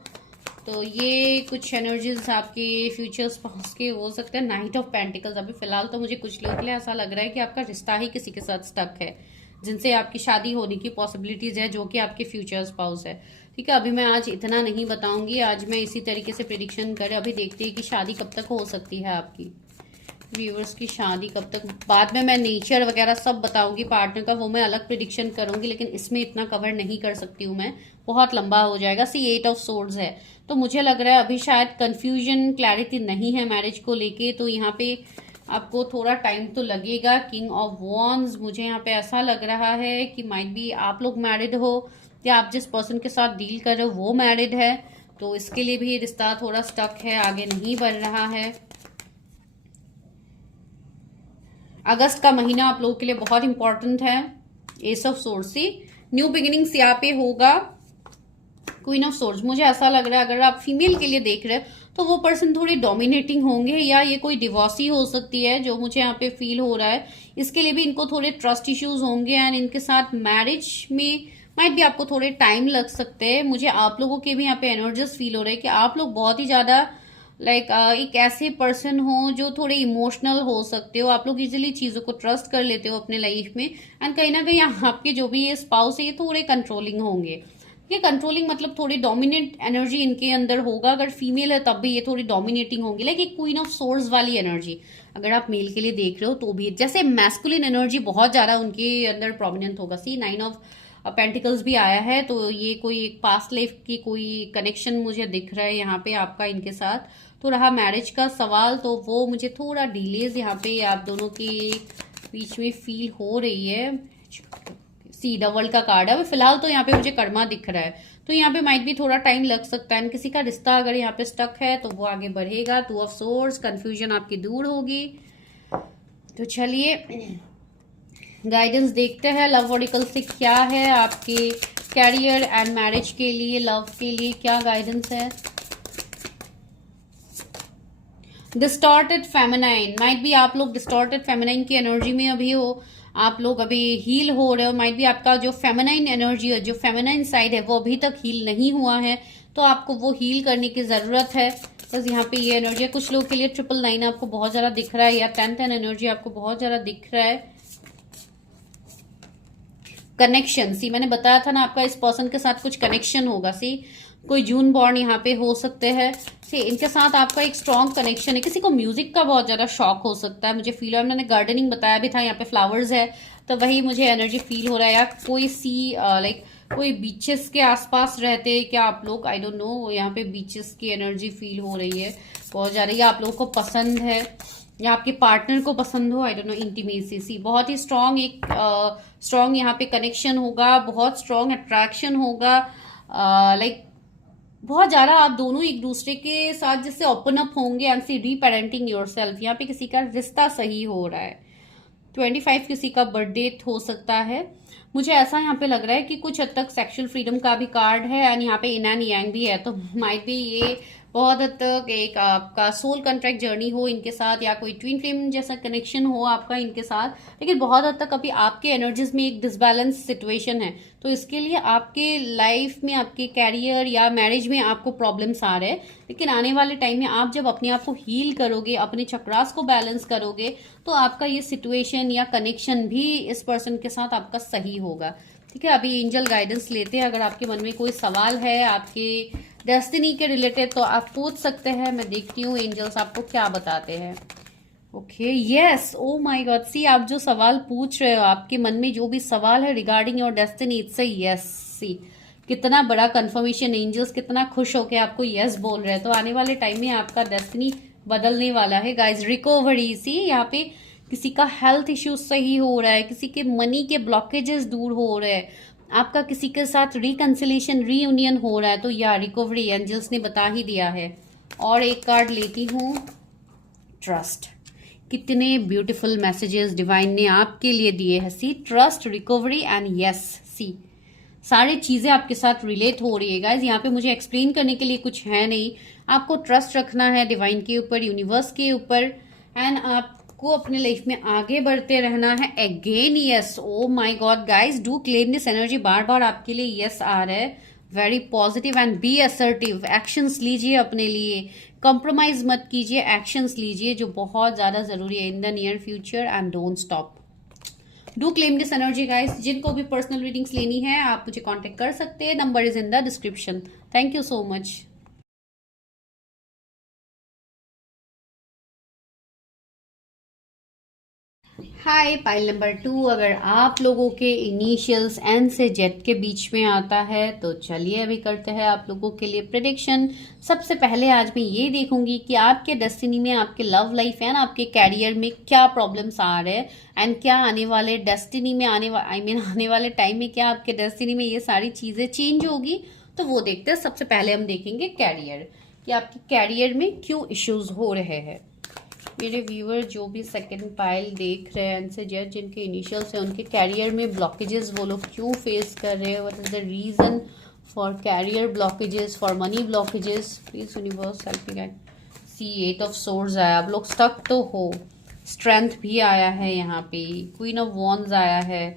तो ये कुछ एनर्जीज आपके फ्यूचर्स पास के हो सकते हैं। नाइट ऑफ पेंटिकल्स, अभी फिलहाल तो मुझे कुछ लोगों के लिए ऐसा लग रहा है कि आपका रिश्ता ही किसी के साथ स्टक है, जिनसे आपकी शादी होने की पॉसिबिलिटीज है, जो कि आपके फ्यूचर स्पाउस है। ठीक है, अभी मैं आज इतना नहीं बताऊंगी, आज मैं इसी तरीके से प्रिडिक्शन कर, अभी देखते हैं कि शादी कब तक हो सकती है आपकी व्यूअर्स की, शादी कब तक। बाद में मैं नेचर वगैरह सब बताऊंगी पार्टनर का, वो मैं अलग प्रिडिक्शन करूंगी, लेकिन इसमें इतना कवर नहीं कर सकती हूँ मैं, बहुत लंबा हो जाएगा। सी 8 ऑफ सोर्ड्स है, तो मुझे लग रहा है अभी शायद कंफ्यूजन क्लैरिटी नहीं है मैरिज को लेके, तो यहाँ पे आपको थोड़ा टाइम तो लगेगा। किंग ऑफ वॉन्स, मुझे यहाँ पे ऐसा लग रहा है कि माइट बी आप लोग मैरिड हो, या आप जिस पर्सन के साथ डील कर रहे हो वो मैरिड है, तो इसके लिए भी रिश्ता थोड़ा स्टक है, आगे नहीं बढ़ रहा है। अगस्त का महीना आप लोगों के लिए बहुत इंपॉर्टेंट है। S of source, new beginnings यहाँ पे होगा। क्वीन ऑफ सोर्स, मुझे ऐसा लग रहा है अगर आप फीमेल के लिए देख रहे हैं तो वो पर्सन थोड़ी डोमिनेटिंग होंगे, या ये कोई डिवोर्सी हो सकती है जो मुझे यहाँ पे फील हो रहा है। इसके लिए भी इनको थोड़े ट्रस्ट इश्यूज होंगे, एंड इनके साथ मैरिज में माइट भी आपको थोड़े टाइम लग सकते हैं। मुझे आप लोगों के भी यहाँ पे एनर्जीज फील हो रहे हैं कि आप लोग बहुत ही ज्यादा एक ऐसे पर्सन हो जो थोड़े इमोशनल हो सकते हो, आप लोग इजीली चीजों को ट्रस्ट कर लेते हो अपने लाइफ में, एंड कहीं ना कहीं आपके जो भी ये स्पाउस है ये थोड़े कंट्रोलिंग होंगे। ये कंट्रोलिंग मतलब थोड़ी डोमिनेट एनर्जी इनके अंदर होगा, अगर फीमेल है तब भी ये थोड़ी डोमिनेटिंग होंगी, लाइक एक क्वीन ऑफ सोर्स वाली एनर्जी। अगर आप मेल के लिए देख रहे हो तो भी जैसे मैस्कुलिन एनर्जी बहुत ज्यादा उनके अंदर प्रोमिनेंट होगा। सी 9 ऑफ पेंटिकल्स भी आया है, तो ये कोई एक पास्ट लाइफ की कोई कनेक्शन मुझे दिख रहा है यहाँ पे आपका इनके साथ। तो रहा मैरिज का सवाल, तो वो मुझे थोड़ा डिलेज यहाँ पे आप दोनों के बीच में फील हो रही है। सी डबल का कार्ड है, अभी फिलहाल तो यहाँ पे मुझे कर्मा दिख रहा है, तो यहाँ पे माइट भी थोड़ा टाइम लग सकता है। किसी का रिश्ता अगर यहाँ पे स्टक है तो वो आगे बढ़ेगा। 2 ऑफ सोर्ड्स, कंफ्यूजन आपकी दूर होगी। तो चलिए गाइडेंस देखते हैं लव ऑरिकल से क्या है आपके कैरियर एंड मैरिज के लिए, लव के लिए क्या गाइडेंस है। डिस्टॉर्टेड फेमिनाइन, माइट भी आप लोग डिस्टॉर्टेड फेमिनाइन की एनर्जी में अभी हो, आप लोग अभी हील हो रहे हो। माइट भी आपका जो फेमिनाइन एनर्जी है, जो फेमिनाइन साइड है, वो अभी तक हील नहीं हुआ है, तो आपको वो हील करने की जरूरत है। बस यहाँ पे ये एनर्जी है। कुछ लोग के लिए 999 आपको बहुत ज्यादा दिख रहा है, या 1010 एनर्जी आपको बहुत ज्यादा दिख रहा है। कनेक्शन, सी मैंने बताया था ना आपका इस पर्सन के साथ कुछ कनेक्शन होगा। सी कोई जून बॉर्न यहाँ पे हो सकते हैं। सी इनके साथ आपका एक स्ट्रॉन्ग कनेक्शन है। किसी को म्यूजिक का बहुत ज्यादा शौक हो सकता है, मुझे फील हो रहा है। मैंने गार्डनिंग बताया भी था, यहाँ पे फ्लावर्स है, तो वही मुझे एनर्जी फील हो रहा है। या कोई सी लाइक कोई बीचेस के आसपास रहते हैं क्या आप लोग, आई डोंट नो, यहाँ पे बीचेस की एनर्जी फील हो रही है बहुत ज्यादा, या आप लोगों को पसंद है, या आपके पार्टनर को पसंद हो, आई डोंट नो, इंटीमेसी। सी बहुत ही स्ट्रॉन्ग एक स्ट्रॉन्ग यहाँ पे कनेक्शन होगा, बहुत स्ट्रॉन्ग अट्रैक्शन होगा, लाइक बहुत ज्यादा आप दोनों एक दूसरे के साथ जिससे ओपन अप होंगे एंड सी रीपेरेंटिंग योरसेल्फ। यहाँ पे किसी का रिश्ता सही हो रहा है। 25 किसी का बर्थडे हो सकता है। मुझे ऐसा यहाँ पे लग रहा है कि कुछ हद तक सेक्सुअल फ्रीडम का भी कार्ड है, एंड यहाँ पे इन एंड यांग भी है, तो माइट भी ये बहुत हद तक एक आपका सोल कॉन्ट्रैक्ट जर्नी हो इनके साथ, या कोई ट्विन फ्लेम जैसा कनेक्शन हो आपका इनके साथ। लेकिन बहुत हद तक अभी आपके एनर्जीज में एक डिसबैलेंस सिचुएशन है, तो इसके लिए आपके लाइफ में, आपके कैरियर या मैरिज में आपको प्रॉब्लम्स आ रहे हैं। लेकिन आने वाले टाइम में आप जब अपने आप को हील करोगे, अपने चक्रास को बैलेंस करोगे, तो आपका ये सिचुएशन या कनेक्शन भी इस पर्सन के साथ आपका सही होगा। ठीक है, अभी एंजल गाइडेंस लेते हैं। अगर आपके मन में कोई सवाल है आपके डेस्टिनी के रिलेटेड तो आप पूछ सकते हैं। मैं देखती हूँ एंजल्स आपको क्या बताते हैं। Okay, yes, oh my God, see आप जो सवाल पूछ रहे हो, आपके मन में जो भी सवाल है regarding your destiny, it's a yes. See कितना बड़ा कंफर्मेशन, एंजल्स कितना खुश होके आपको यस बोल रहे हैं। तो आने वाले टाइम में आपका डेस्टिनी बदलने वाला है गाइज। रिकवरी, सी यहाँ पे किसी का हेल्थ इश्यू सही हो रहा है, किसी के मनी के ब्लॉकेजेस दूर हो रहे हैं, आपका किसी के साथ रिकंसिलेशन रीयूनियन हो रहा है। तो या रिकवरी एंजल्स ने बता ही दिया है। और एक कार्ड लेती हूँ, ट्रस्ट। कितने ब्यूटीफुल मैसेजेस डिवाइन ने आपके लिए दिए हैं। सी ट्रस्ट, रिकवरी एंड यस। सी सारी चीजें आपके साथ रिलेट हो रही है गाइज। यहाँ पे मुझे एक्सप्लेन करने के लिए कुछ है नहीं। आपको ट्रस्ट रखना है डिवाइन के ऊपर, यूनिवर्स के ऊपर, एंड आपको अपने लाइफ में आगे बढ़ते रहना है। Again yes, oh my God guys, do claim this energy. बार बार आपके लिए यस आ रहा है। Very positive and be assertive. Actions लीजिए अपने लिए, कॉम्प्रोमाइज मत कीजिए, एक्शंस लीजिए जो बहुत ज्यादा जरूरी है in the near future, and don't stop. Do claim this energy guys. जिनको भी पर्सनल रीडिंग्स लेनी है आप मुझे कांटेक्ट कर सकते हैं, number is in the description. Thank you so much. Hi, pile number 2। अगर आप लोगों के इनिशियल्स एन से जेड के बीच में आता है तो चलिए अभी करते हैं आप लोगों के लिए प्रेडिक्शन। सबसे पहले आज मैं ये देखूंगी कि आपके डेस्टिनी में, आपके लव लाइफ एंड आपके कैरियर में क्या प्रॉब्लम्स आ रहे हैं, एंड क्या आने वाले डेस्टिनी में आने वाले टाइम में क्या आपके डेस्टिनी में ये सारी चीजें चेंज होगी। तो वो देखते हैं। सबसे पहले हम देखेंगे कैरियर, कि आपके कैरियर में क्यों इश्यूज हो रहे हैं। मेरे व्यूअर जो भी सेकंड पाइल देख रहे हैं से जेड, जिनके इनिशियल्स हैं, उनके कैरियर में ब्लॉकेजेस वो लोग क्यों फेस कर रहे हैं। What is the reason for career blockages, for money blockages. Please universe help me guide. See 8 of swords आया। आप लोग स्टक तो हो। स्ट्रेंथ भी आया है यहाँ पे। क्वीन ऑफ वॉन्ड्स आया है।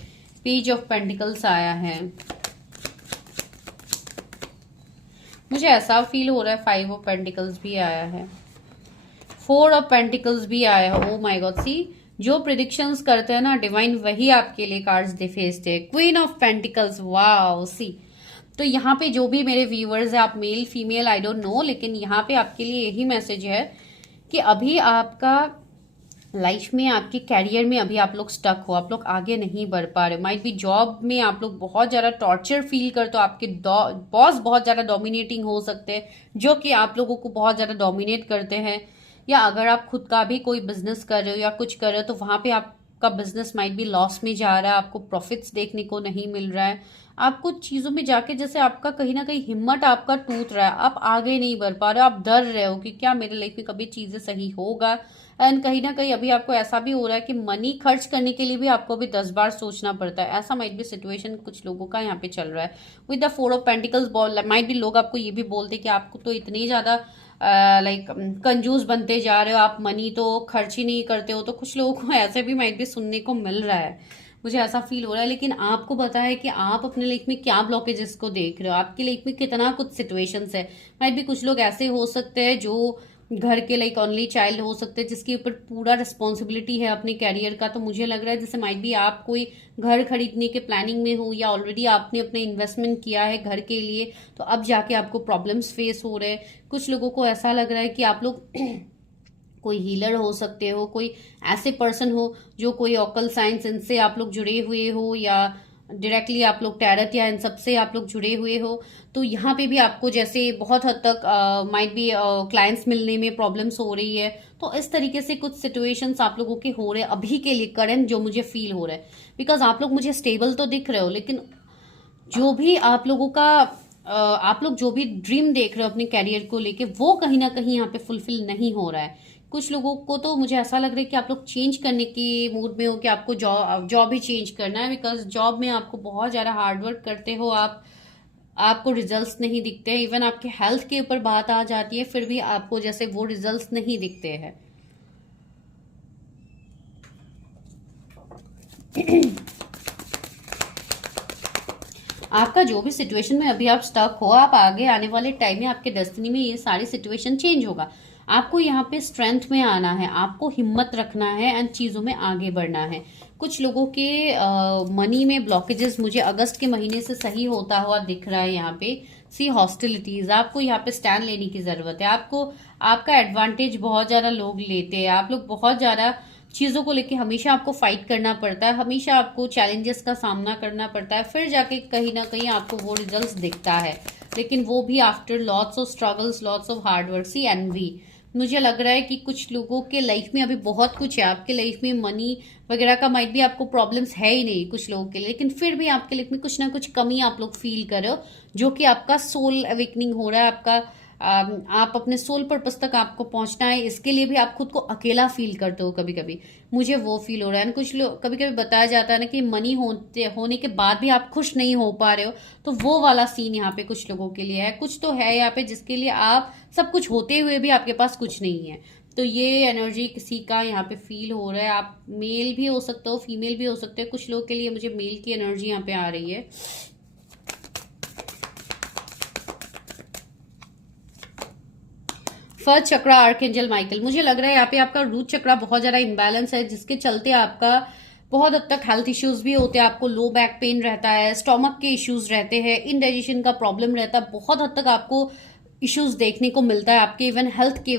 पेज ऑफ पेंटिकल्स आया है। मुझे ऐसा फील हो रहा है 5 ऑफ पेंटिकल्स भी आया है। 4 ऑफ पेंटिकल्स भी आया है। ओ माय गॉड, सी जो प्रिडिक्शंस करते हैं ना डिवाइन, वही आपके लिए कार्ड्स दे भेजते हैं। Queen of pentacles, wow. See तो यहाँ पे जो भी मेरे व्यूअर्स है, आप male female I don't know, लेकिन यहाँ पे आपके लिए यही मैसेज है कि अभी आपका लाइफ में, आपके कैरियर में अभी आप लोग स्टक हो, आप लोग आगे नहीं बढ़ पा रहे। माइट बी जॉब में आप लोग बहुत ज़्यादा टॉर्चर फील करते हो, आपके बॉस बहुत ज़्यादा डोमिनेटिंग हो सकते हैं, जो कि आप लोगों को बहुत ज़्यादा डोमिनेट करते हैं। या अगर आप खुद का भी कोई बिजनेस कर रहे हो या कुछ कर रहे हो तो वहाँ पे आपका बिजनेस माइट भी लॉस में जा रहा है, आपको प्रॉफिट्स देखने को नहीं मिल रहा है। आप कुछ चीज़ों में जाके जैसे आपका कहीं ना कहीं हिम्मत आपका टूट रहा है, आप आगे नहीं बढ़ पा रहे हो, आप डर रहे हो कि क्या मेरे लाइफ में कभी चीज़ें सही होगा। एंड कहीं ना कहीं अभी आपको ऐसा भी हो रहा है कि मनी खर्च करने के लिए भी आपको भी 10 बार सोचना पड़ता है। ऐसा माइट भी सिचुएशन कुछ लोगों का यहाँ पे चल रहा है। With the 4 of pentacles might भी लोग आपको ये भी बोलते कि आपको तो इतनी ज़्यादा लाइक कंजूस बनते जा रहे हो, आप मनी तो खर्च ही नहीं करते हो। तो कुछ लोगों को ऐसे भी माइट भी सुनने को मिल रहा है, मुझे ऐसा फील हो रहा है। लेकिन आपको पता है कि आप अपने लाइफ में क्या ब्लॉकेजेस को देख रहे हो, आपकी लाइफ में कितना कुछ सिचुएशंस है। माइट भी कुछ लोग ऐसे हो सकते हैं जो घर के लाइक ओनली चाइल्ड हो सकते हैं, जिसके ऊपर पूरा रिस्पॉन्सिबिलिटी है अपने कैरियर का। तो मुझे लग रहा है जैसे माइट भी आप कोई घर खरीदने के प्लानिंग में हो, या ऑलरेडी आपने अपने इन्वेस्टमेंट किया है घर के लिए, तो अब जाके आपको प्रॉब्लम्स फेस हो रहे हैं। कुछ लोगों को ऐसा लग रहा है कि आप लोग कोई हीलर हो सकते हो, कोई ऐसे पर्सन हो जो कोई ऑकल साइंस इनसे आप लोग जुड़े हुए हो, या डायरेक्टली आप लोग टैरट या इन सब से आप लोग जुड़े हुए हो। तो यहाँ पे भी आपको जैसे बहुत हद तक माइट भी क्लाइंट्स मिलने में प्रॉब्लम्स हो रही है। तो इस तरीके से कुछ सिचुएशंस आप लोगों के हो रहे हैं अभी के लिए, करंट जो मुझे फील हो रहा है। बिकॉज आप लोग मुझे स्टेबल तो दिख रहे हो, लेकिन जो भी आप लोगों का आप लोग जो भी ड्रीम देख रहे हो अपने कैरियर को लेके, वो कहीं ना कहीं यहाँ पे फुलफिल नहीं हो रहा है। कुछ लोगों को तो मुझे ऐसा लग रहा है कि आप लोग चेंज करने के मूड में हो, कि आपको जॉब ही चेंज करना है। बिकॉज जॉब में आपको बहुत ज़्यादा हार्डवर्क करते हो, आपको रिजल्ट्स नहीं दिखते हैं। इवन आपके हेल्थ के ऊपर बात आ जाती है, फिर भी आपको जैसे वो रिजल्ट्स नहीं दिखते हैं। आपका जो भी सिचुएशन में अभी आप स्टक हो, आप आगे आने वाले टाइम में आपके डेस्टिनी में ये सारी सिचुएशन चेंज होगा। आपको यहाँ पे स्ट्रेंथ में आना है, आपको हिम्मत रखना है एंड चीज़ों में आगे बढ़ना है। कुछ लोगों के मनी में ब्लॉकेजेस मुझे अगस्त के महीने से सही होता हुआ दिख रहा है यहाँ पे। सी हॉस्टिलिटीज, आपको यहाँ पे स्टैंड लेने की जरूरत है। आपको आपका एडवांटेज बहुत ज्यादा लोग लेते हैं। आप लोग बहुत ज्यादा चीजों को लेके हमेशा आपको फाइट करना पड़ता है, हमेशा आपको चैलेंजेस का सामना करना पड़ता है, फिर जाके कहीं ना कहीं आपको वो रिजल्ट्स दिखता है। लेकिन वो भी after lots of struggles, lots of hard work. See envy, मुझे लग रहा है कि कुछ लोगों के लाइफ में अभी बहुत कुछ है। आपके लाइफ में मनी वगैरह का माइट भी आपको प्रॉब्लम्स है ही नहीं कुछ लोगों के लिए, लेकिन फिर भी आपके लाइफ में कुछ ना कुछ कमी आप लोग फील कर रहे हो, जो कि आपका सोल अवेकनिंग हो रहा है। आपका आप अपने सोल पर्पस तक आपको पहुंचना है, इसके लिए भी आप खुद को अकेला फील करते हो कभी कभी। मुझे वो फील हो रहा है। कुछ लोग कभी कभी बताया जाता है ना कि मनी होने के बाद भी आप खुश नहीं हो पा रहे हो, तो वो वाला सीन यहाँ पे कुछ लोगों के लिए है। कुछ तो है यहाँ पे जिसके लिए आप सब कुछ होते हुए भी आपके पास कुछ नहीं है। तो ये एनर्जी किसी का यहाँ पे फील हो रहा है। आप मेल भी हो सकते हो, फीमेल भी हो सकते हो। कुछ लोगों के लिए मुझे मेल की एनर्जी यहाँ पे आ रही है। फर्स्ट चक्रा आर्कएंजल माइकल, मुझे लग रहा है यहाँ पे आपका रूट चक्रा बहुत ज्यादा इम्बैलेंस है, जिसके चलते आपका बहुत हद तक हेल्थ इश्यूज भी होते हैं। आपको लो बैक पेन रहता है, स्टोमक के इश्यूज रहते हैं, इनडाइजेशन का प्रॉब्लम रहता है। बहुत हद तक आपको इश्यूज देखने को मिलता है आपके इवन हेल्थ के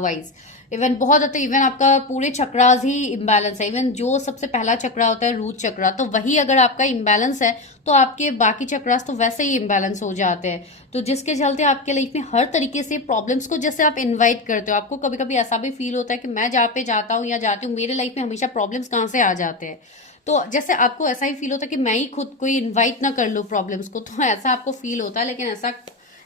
वाइज। इवन बहुत हद तक इवन आपका पूरे चक्रास ही इम्बैलेंस है। इवन जो सबसे पहला चक्रा होता है रूट चक्रा, तो वही अगर आपका इम्बैलेंस है तो आपके बाकी चक्रास तो वैसे ही इम्बैलेंस हो जाते हैं। तो जिसके चलते आपके लाइफ में हर तरीके से प्रॉब्लम्स को जैसे आप इन्वाइट करते हो, आपको कभी कभी ऐसा भी फील होता है कि मैं जहाँ पे जाता हूँ या जाती हूँ, मेरे लाइफ में हमेशा प्रॉब्लम्स कहाँ से आ जाते हैं। तो जैसे आपको ऐसा ही फील होता है कि मैं ही खुद कोई इन्वाइट ना कर लूँ प्रॉब्लम्स को, तो ऐसा आपको फील होता है। लेकिन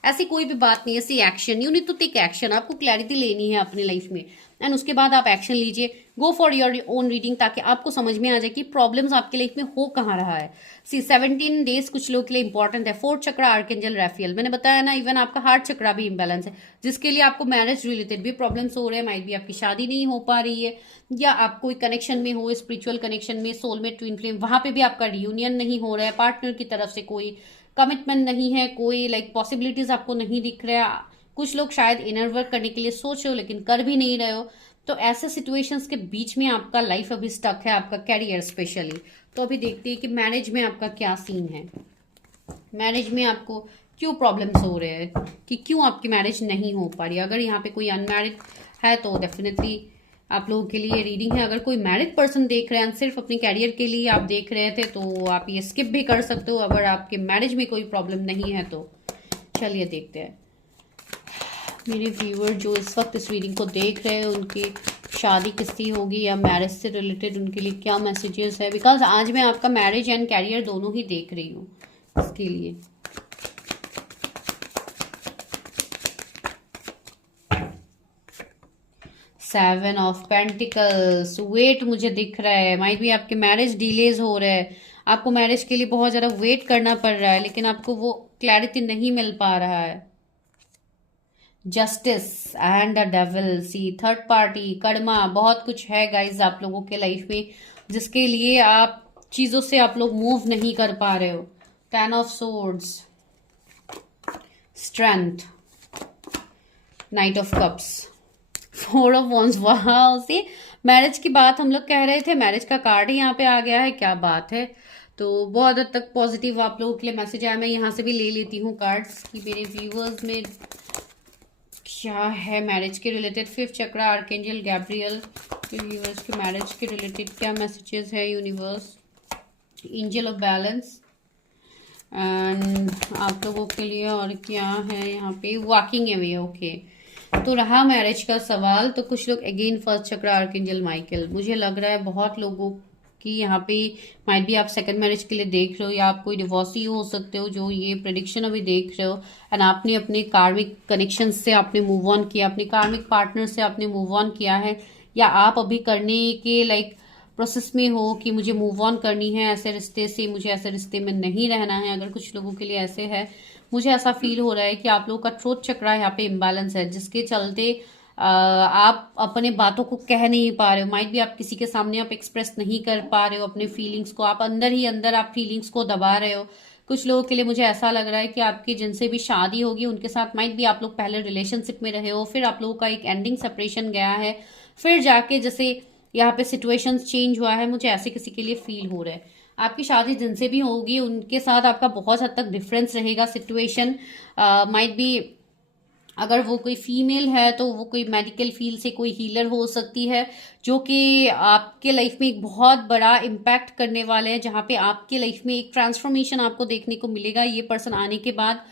ऐसी कोई भी बात नहीं है। See action, you need to take action. आपको क्लैरिटी लेनी है अपनी लाइफ में, एंड उसके बाद आप एक्शन लीजिए। Go for your own reading, ताकि आपको समझ में आ जाए कि प्रॉब्लम्स आपके लाइफ में हो कहाँ रहा है। सी 17 डेज कुछ लोग के लिए इंपॉर्टेंट है। फोर्थ चक्रा आर्कएंजल राफेल, मैंने बताया ना, इवन आपका हार्ट चक्रा भी इम्बैलेंस है, जिसके लिए आपको मैरिज रिलेटेड भी प्रॉब्लम्स हो रहे हैं। माइट भी आपकी शादी नहीं हो पा रही है, या आप कोई कनेक्शन में हो, स्पिरिचुअल कनेक्शन में, सोलमेट, ट्विन फ्लेम, वहां पे भी आपका रियूनियन नहीं हो रहा है। पार्टनर की तरफ से कोई कमिटमेंट नहीं है, कोई पॉसिबिलिटीज आपको नहीं दिख रहा है। कुछ लोग शायद इनर वर्क करने के लिए सोच रहे हो लेकिन कर भी नहीं रहे हो। तो ऐसे सिचुएशंस के बीच में आपका लाइफ अभी स्टक है, आपका कैरियर स्पेशली। तो अभी देखते हैं कि मैरिज में आपका क्या सीन है। मैरिज में आपको क्यों प्रॉब्लम्स हो रहे हैं, कि क्यों आपकी मैरिज नहीं हो पा रही। अगर यहाँ पे कोई अनमैरिड है तो डेफिनेटली आप लोगों के लिए रीडिंग है। अगर कोई मैरिड पर्सन देख रहे हैं, सिर्फ अपने कैरियर के लिए आप देख रहे थे, तो आप ये स्किप भी कर सकते हो। अगर आपके मैरिज में कोई प्रॉब्लम नहीं है तो चलिए देखते हैं। मेरे व्यूअर जो इस वक्त इस रीडिंग को देख रहे हैं, उनकी शादी किसकी होगी या मैरिज से रिलेटेड उनके लिए क्या मैसेजेस है, बिकॉज आज मैं आपका मैरिज एंड कैरियर दोनों ही देख रही हूँ इसके लिए। सेवन ऑफ पेंटिकल्स, वेट मुझे दिख रहा है। माइट भी आपके मैरिज डिलेज हो रहे हैं, आपको मैरिज के लिए बहुत ज़्यादा वेट करना पड़ रहा है, लेकिन आपको वो क्लैरिटी नहीं मिल पा रहा है। Justice and the devil, see third party, कर्मा, बहुत कुछ है गाइज आप लोगों के लाइफ में, जिसके लिए आप चीज़ों से आप लोग मूव नहीं कर पा रहे हो। 10 of swords, strength, night of cups, 4 of wands. वाह, सी मैरिज की बात हम लोग कह रहे थे, मैरिज का कार्ड ही यहाँ पे आ गया है, क्या बात है। तो बहुत हद तक पॉजिटिव आप लोगों के लिए मैसेज आया। मैं यहाँ से भी ले लेती हूँ कार्ड्स कि मेरे व्यूअर्स में क्या है मैरिज के रिलेटेड। फिफ्थ चक्रा आर्कएंजल गैब्रियल, व्यूअर्स के मैरिज के रिलेटेड क्या मैसेजेस है universe. Angel of balance and आप लोगों के लिए और क्या है यहाँ पे। Walking away, okay. तो रहा मैरिज का सवाल, तो कुछ लोग अगेन फर्स्ट चक्रा आर्कएंजल माइकल, मुझे लग रहा है बहुत लोगों कि यहाँ पे माइट भी आप सेकंड मैरिज के लिए देख रहे हो, या आप कोई डिवोर्सी हो सकते हो जो ये प्रेडिक्शन अभी देख रहे हो, एंड आपने अपने कार्मिक कनेक्शन से आपने मूव ऑन किया, अपने कार्मिक पार्टनर से आपने मूव ऑन किया है, या आप अभी करने के प्रोसेस में हो कि मुझे मूव ऑन करनी है ऐसे रिश्ते से, मुझे ऐसे रिश्ते में नहीं रहना है। अगर कुछ लोगों के लिए ऐसे है, मुझे ऐसा फील हो रहा है कि आप लोगों का थ्रोट चक्रा यहाँ पे इम्बैलेंस है, जिसके चलते आप अपने बातों को कह नहीं पा रहे हो। माइट भी आप किसी के सामने आप एक्सप्रेस नहीं कर पा रहे हो अपने फीलिंग्स को, आप अंदर ही अंदर आप फीलिंग्स को दबा रहे हो। कुछ लोगों के लिए मुझे ऐसा लग रहा है कि आपकी जिनसे भी शादी होगी उनके साथ माइट भी आप लोग पहले रिलेशनशिप में रहे हो, फिर आप लोगों का एक एंडिंग सेपरेशन गया है, फिर जाके जैसे यहाँ पे सिचुएशंस चेंज हुआ है, मुझे ऐसे किसी के लिए फील हो रहा है। आपकी शादी जिनसे भी होगी उनके साथ आपका बहुत हद तक डिफरेंस रहेगा। सिचुएशन माइट बी, अगर वो कोई फीमेल है तो वो कोई मेडिकल फील्ड से कोई हीलर हो सकती है, जो कि आपके लाइफ में एक बहुत बड़ा इम्पैक्ट करने वाले हैं, जहाँ पे आपके लाइफ में एक ट्रांसफॉर्मेशन आपको देखने को मिलेगा ये पर्सन आने के बाद।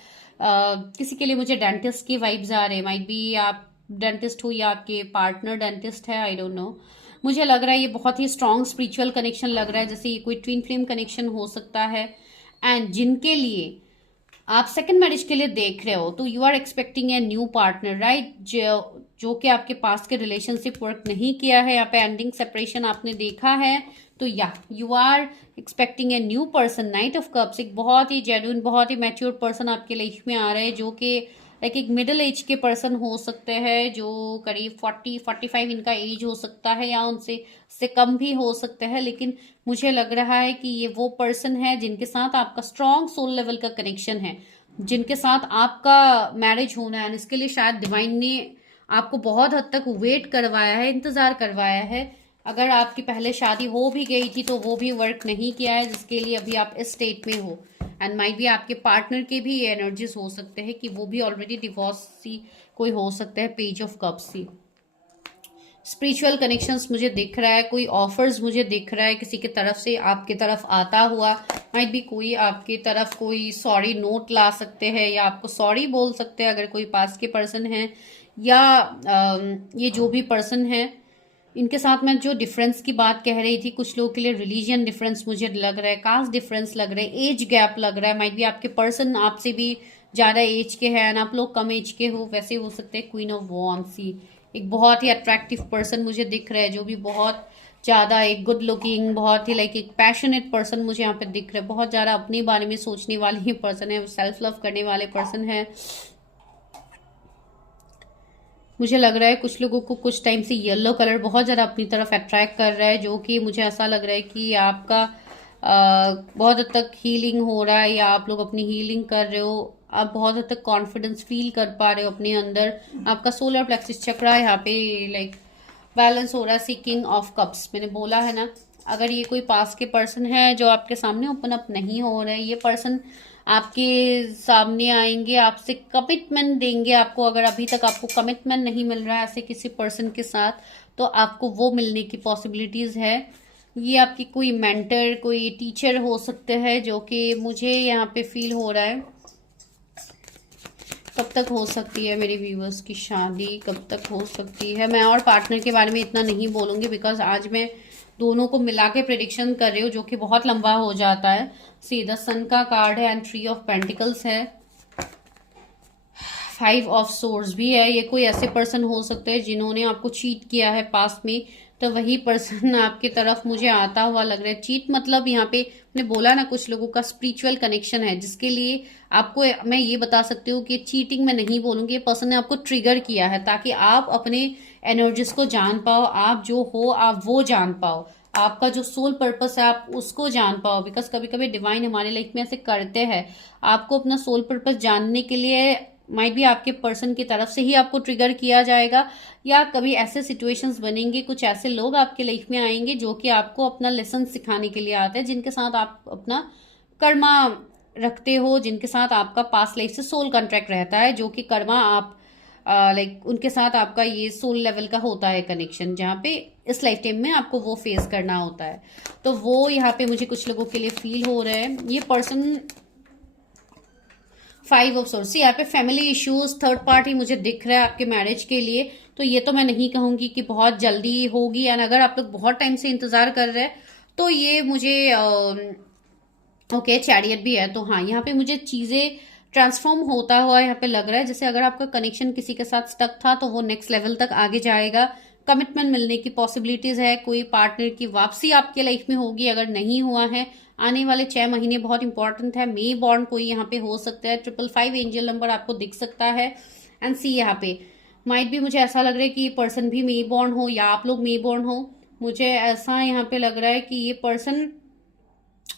किसी के लिए मुझे डेंटिस्ट के वाइब्स आ रहे हैं, माइट बी आप डेंटिस्ट हो या आपके पार्टनर डेंटिस्ट है, आई डोंट नो। मुझे लग रहा है ये बहुत ही स्ट्रॉन्ग स्पिरिचुअल कनेक्शन लग रहा है, जैसे ये कोई ट्विन फ्लेम कनेक्शन हो सकता है। एंड जिनके लिए आप सेकंड मैरिज के लिए देख रहे हो, तो you are expecting a new partner, right, जो कि आपके पास के रिलेशनशिप वर्क नहीं किया है, यहाँ पे एंडिंग सेपरेशन आपने देखा है, तो या you are expecting a new person. Knight of cups, एक बहुत ही जेन्युइन, बहुत ही मैच्योर पर्सन आपके लाइफ में आ रहे हैं, जो कि लाइक एक मिडिल एज के पर्सन हो सकते हैं, जो करीब 40-45 इनका एज हो सकता है, या उनसे से कम भी हो सकता है। लेकिन मुझे लग रहा है कि ये वो पर्सन है जिनके साथ आपका स्ट्रॉन्ग सोल लेवल का कनेक्शन है, जिनके साथ आपका मैरिज होना है। इसके लिए शायद डिवाइन ने आपको बहुत हद तक वेट करवाया है, इंतजार करवाया है। अगर आपकी पहले शादी हो भी गई थी तो वो भी वर्क नहीं किया है, जिसके लिए अभी आप इस स्टेट में हो। एंड माइट भी आपके पार्टनर के भी एनर्जीज हो सकते हैं कि वो भी ऑलरेडी डिवोर्स सी कोई हो सकता है, page of cups see. Spiritual connections मुझे दिख रहा है, कोई ऑफर्स मुझे दिख रहा है किसी की तरफ से आपके तरफ आता हुआ। माइट भी कोई आपकी तरफ कोई सॉरी नोट ला सकते हैं, या आपको सॉरी बोल सकते हैं अगर कोई पास के पर्सन है, या ये जो भी पर्सन है इनके साथ मैं जो डिफरेंस की बात कह रही थी, कुछ लोगों के लिए रिलीजियन डिफरेंस मुझे लग रहा है, कास्ट डिफरेंस लग रहा है, एज गैप लग रहा है। माइट भी आपके पर्सन आपसे भी ज़्यादा एज के हैं और आप लोग कम एज के हो, वैसे हो सकते हैं। क्वीन ऑफ वॉन्ड्स सी एक बहुत ही अट्रैक्टिव पर्सन मुझे दिख रहा है, जो भी बहुत ज़्यादा एक गुड लुकिंग, बहुत ही लाइक एक पैशनेट पर्सन मुझे यहाँ पे दिख रहा है। बहुत ज़्यादा अपने बारे में सोचने वाले ही पर्सन है, सेल्फ लव करने वाले पर्सन है। मुझे लग रहा है कुछ लोगों को कुछ टाइम से येलो कलर बहुत ज़्यादा अपनी तरफ अट्रैक्ट कर रहा है, जो कि मुझे ऐसा लग रहा है कि आपका बहुत हद तक हीलिंग हो रहा है, या आप लोग अपनी हीलिंग कर रहे हो। आप बहुत हद तक कॉन्फिडेंस फील कर पा रहे हो अपने अंदर। आपका सोलर प्लेक्सिस चक्रा यहाँ पे लाइक बैलेंस हो रहा है। सीकिंग ऑफ कप्स मैंने बोला है ना, अगर ये कोई पास के पर्सन है जो आपके सामने ओपन अप नहीं हो रहे, ये पर्सन आपके सामने आएंगे, आपसे कमिटमेंट देंगे आपको। अगर अभी तक आपको कमिटमेंट नहीं मिल रहा है ऐसे किसी पर्सन के साथ, तो आपको वो मिलने की पॉसिबिलिटीज़ है। ये आपकी कोई मेंटर, कोई टीचर हो सकते हैं, जो कि मुझे यहाँ पे फील हो रहा है। कब तक हो सकती है मेरे व्यूवर्स की शादी, कब तक हो सकती है? मैं और पार्टनर के बारे में इतना नहीं बोलूँगी, बिकॉज आज मैं दोनों को मिला के प्रेडिक्शन कर रही हूँ, जो कि बहुत लंबा हो जाता है। सीधा सन का कार्ड है एंड 3 ऑफ पेंटिकल्स है, 5 ऑफ सोर्ड्स भी है। ये कोई ऐसे पर्सन हो सकते हैं जिन्होंने आपको चीट किया है पास्ट में, तो वही पर्सन आपकी तरफ मुझे आता हुआ लग रहा है। चीट मतलब यहाँ पे मैंने बोला ना, कुछ लोगों का स्पिरिचुअल कनेक्शन है, जिसके लिए आपको मैं ये बता सकती हूँ कि चीटिंग मैं नहीं बोलूँगी, ये पर्सन ने आपको ट्रिगर किया है ताकि आप अपने एनर्जीज को जान पाओ, आप जो हो आप वो जान पाओ, आपका जो सोल पर्पस है आप उसको जान पाओ। बिकॉज कभी कभी डिवाइन हमारे लाइफ में ऐसे करते हैं, आपको अपना सोल पर्पस जानने के लिए माइट भी आपके पर्सन की तरफ से ही आपको ट्रिगर किया जाएगा, या कभी ऐसे सिचुएशंस बनेंगे, कुछ ऐसे लोग आपके लाइफ में आएंगे जो कि आपको अपना लेसन सिखाने के लिए आते हैं, जिनके साथ आप अपना कर्मा रखते हो, जिनके साथ आपका पास्ट लाइफ से सोल कॉन्ट्रैक्ट रहता है, जो कि कर्मा आप लाइक उनके साथ आपका ये सोल लेवल का होता है कनेक्शन, जहाँ पे इस लाइफ टाइम में आपको वो फेस करना होता है। तो वो यहाँ पे मुझे कुछ लोगों के लिए फील हो रहा है। ये पर्सन 5 ऑफ सोर्ड्स, यहाँ पे फैमिली इश्यूज, थर्ड पार्टी मुझे दिख रहा है आपके मैरिज के लिए। तो ये तो मैं नहीं कहूँगी कि बहुत जल्दी होगी, एंड अगर आप लोग बहुत टाइम से इंतजार कर रहे हैं तो ये मुझे ओके चैरियट भी है। तो हाँ, यहाँ पे मुझे चीज़ें ट्रांसफॉर्म होता हुआ यहाँ पे लग रहा है, जैसे अगर आपका कनेक्शन किसी के साथ स्टक था तो वो नेक्स्ट लेवल तक आगे जाएगा, कमिटमेंट मिलने की पॉसिबिलिटीज है, कोई पार्टनर की वापसी आपके लाइफ में होगी। अगर नहीं हुआ है, आने वाले 6 महीने बहुत इंपॉर्टेंट है। मे बॉर्न कोई यहाँ पे हो सकता है, 555 एंजल नंबर आपको दिख सकता है। एंड सी यहाँ पे माइट भी मुझे ऐसा लग रहा है कि ये पर्सन भी मे बॉर्न हो या आप लोग मे बॉर्न हो। मुझे ऐसा यहाँ पे लग रहा है कि ये पर्सन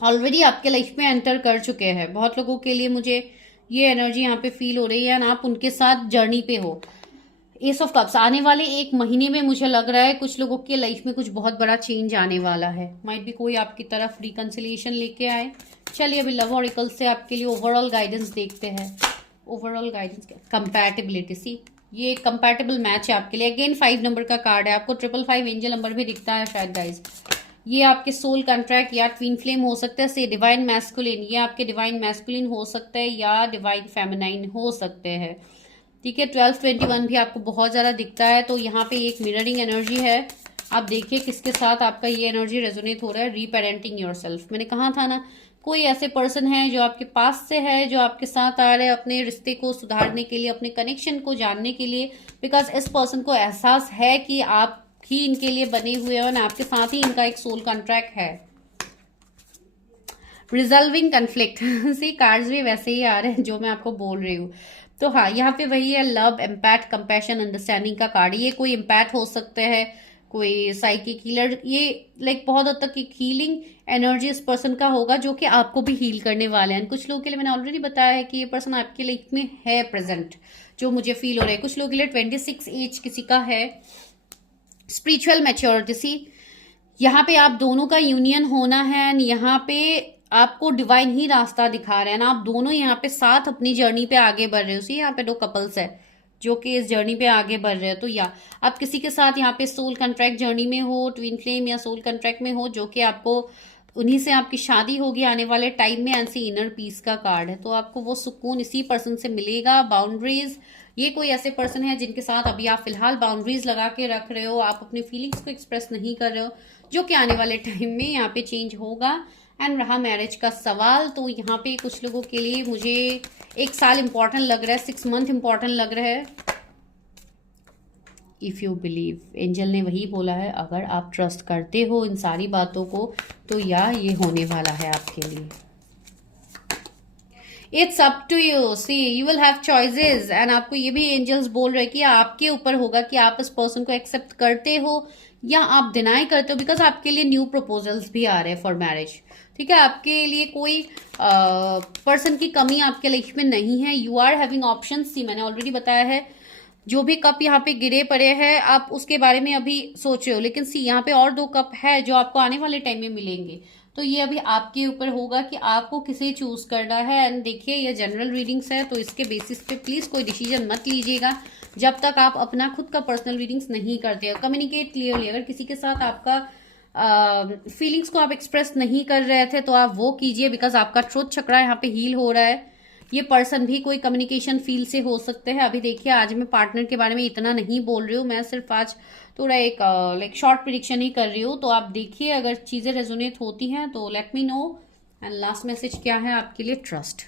ऑलरेडी आपके लाइफ में एंटर कर चुके हैं। बहुत लोगों के लिए मुझे ये एनर्जी यहाँ पे फील हो रही है, एंड आप उनके साथ जर्नी पे हो। एस ऑफ कप्स, आने वाले एक महीने में मुझे लग रहा है कुछ लोगों के लाइफ में कुछ बहुत बड़ा चेंज आने वाला है। माइट भी कोई आपकी तरफ रिकंसिलिएशन लेके आए। चलिए अभी लव ऑरिकल से आपके लिए ओवरऑल गाइडेंस देखते हैं। ओवरऑल गाइडेंस क्या, कंपैटिबिलिटी, सी ये कंपैटिबल मैच है आपके लिए। अगेन 5 नंबर का कार्ड है, आपको 555 एंजल नंबर भी दिखता है शायद गाइज। ये आपके सोल कॉन्ट्रैक्ट या ट्विन फ्लेम हो सकता है, से डिवाइन मैस्कुलिन, ये आपके डिवाइन मैस्कुलिन हो सकता है या डिवाइन फेमिनाइन हो सकते हैं। ठीक है, 1221 भी आपको बहुत ज़्यादा दिखता है। तो यहाँ पे एक मिररिंग एनर्जी है। आप देखिए किसके साथ आपका ये एनर्जी रेजोनेट हो रहा है। रीपेरेंटिंग योरसेल्फ, मैंने कहा था ना, कोई ऐसे पर्सन है जो आपके पास से है, जो आपके साथ आ रहे हैं अपने रिश्ते को सुधारने के लिए, अपने कनेक्शन को जानने के लिए। बिकॉज इस पर्सन को एहसास है कि आप ही इनके लिए बने हुए हो और आपके साथ ही इनका एक सोल कॉन्ट्रैक्ट है। रिजॉल्विंग कन्फ्लिक्ट सी कार्ड्स भी वैसे ही आ रहे हैं जो मैं आपको बोल रही हूँ। तो हाँ, यहाँ पे वही है, लव, एम्पैथ, कंपैशन, अंडरस्टैंडिंग का कार्ड। ये कोई एम्पैथ हो सकते हैं, कोई साइकिक हीलर, ये लाइक बहुत हद तक एक हीलिंग एनर्जी इस पर्सन का होगा जो कि आपको भी हील करने वाले हैं। कुछ लोगों के लिए मैंने ऑलरेडी बताया है कि ये पर्सन आपके लाइफ में है प्रेजेंट, जो मुझे फील हो रहा है। कुछ लोगों के लिए 26 एज किसी का है। स्पिरिचुअल मैच्योरिटी, सी यहाँ पे आप दोनों का यूनियन होना है। यहाँ पे आपको डिवाइन ही रास्ता दिखा रहे हैं ना, आप दोनों यहाँ पे साथ अपनी जर्नी पे आगे बढ़ रहे हो। सी यहाँ पे 2 कपल्स है जो कि इस जर्नी पे आगे बढ़ रहे हो। तो या आप किसी के साथ यहाँ पे सोल कॉन्ट्रैक्ट जर्नी में हो, ट्विन फ्लेम या सोल कॉन्ट्रैक्ट में हो, जो कि आपको उन्हीं से आपकी शादी होगी आने वाले टाइम में। ऐसी इनर पीस का कार्ड है, तो आपको वो सुकून इसी पर्सन से मिलेगा। बाउंड्रीज, ये कोई ऐसे पर्सन है जिनके साथ अभी आप फिलहाल बाउंड्रीज लगा के रख रहे हो, आप अपने फीलिंग्स को एक्सप्रेस नहीं कर रहे हो, जो कि आने वाले टाइम में यहाँ पे चेंज होगा। एंड रहा मैरिज का सवाल, तो यहाँ पे कुछ लोगों के लिए मुझे 1 साल इंपॉर्टेंट लग रहा है, 6 मंथ इंपॉर्टेंट लग रहा है। इफ़ यू बिलीव, एंजल ने वही बोला है, अगर आप ट्रस्ट करते हो इन सारी बातों को तो या ये होने वाला है आपके लिए। It's up to you, see you will have choices. And आपको ये भी एंजल्स बोल रहे हैं कि आपके ऊपर होगा कि आप इस पर्सन को एक्सेप्ट करते हो या आप डिनाई करते हो। बिकॉज आपके लिए न्यू प्रपोजल्स भी आ रहे हैं फॉर मैरिज। ठीक है, आपके लिए कोई पर्सन की कमी आपके लाइफ में नहीं है। यू आर हैविंग ऑप्शन, सी मैंने ऑलरेडी बताया है। जो भी कप यहाँ पे गिरे पड़े हैं आप उसके बारे में अभी सोच रहे हो, लेकिन सी यहाँ पे और 2 कप है जो आपको आने वाले टाइम में मिलेंगे। तो ये अभी आपके ऊपर होगा कि आपको किसे चूज करना है। एंड देखिए, ये जनरल रीडिंग्स है, तो इसके बेसिस पे प्लीज कोई डिसीजन मत लीजिएगा जब तक आप अपना खुद का पर्सनल रीडिंग्स नहीं करते हो। कम्युनिकेट क्लियरली, अगर किसी के साथ आपका फीलिंग्स को आप एक्सप्रेस नहीं कर रहे थे तो आप वो कीजिए, बिकॉज आपका ट्रुथ चक्रा यहाँ पे हील हो रहा है। ये पर्सन भी कोई कम्युनिकेशन फील्ड से हो सकते हैं। अभी देखिए, आज मैं पार्टनर के बारे में इतना नहीं बोल रही हूँ, मैं सिर्फ आज थोड़ा एक लाइक शॉर्ट प्रिडिक्शन ही कर रही हूँ। तो आप देखिए, अगर चीज़ें रेजोनेट होती हैं तो let me know. And last message क्या है आपके लिए, ट्रस्ट।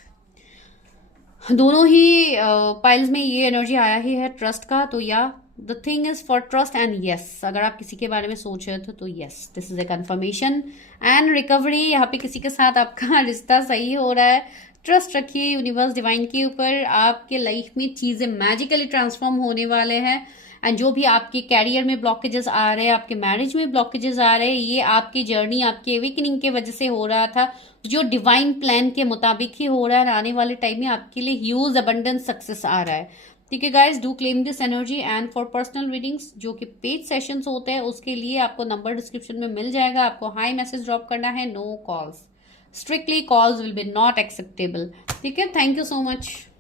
दोनों ही पाइल्स में ये एनर्जी आया ही है ट्रस्ट का। तो या the thing is for trust and yes, अगर आप किसी के बारे में सोच रहे थे तो yes, this is a confirmation and recovery. यहाँ पे किसी के साथ आपका रिश्ता सही हो रहा है। ट्रस्ट रखिए यूनिवर्स डिवाइन के ऊपर, आपके लाइफ में चीज़ें मैजिकली ट्रांसफॉर्म होने वाले हैं। एंड जो भी आपके कैरियर में ब्लॉकेजेस आ रहे हैं, आपके मैरिज में ब्लॉकेजेस आ रहे हैं, ये आपकी जर्नी, आपके अवेकनिंग के वजह से हो रहा था, जो डिवाइन प्लान के मुताबिक ही हो रहा है। आने वाले टाइम में आपके लिए ह्यूज अबंडेंस सक्सेस आ रहा है। ठीक है guys, do claim this energy. And for personal readings जो कि पेड सेशंस होते हैं, उसके लिए आपको नंबर डिस्क्रिप्शन में मिल जाएगा। आपको हाई मैसेज ड्रॉप करना है, no calls, strictly calls will be not acceptable. ठीक है, थैंक यू सो मच।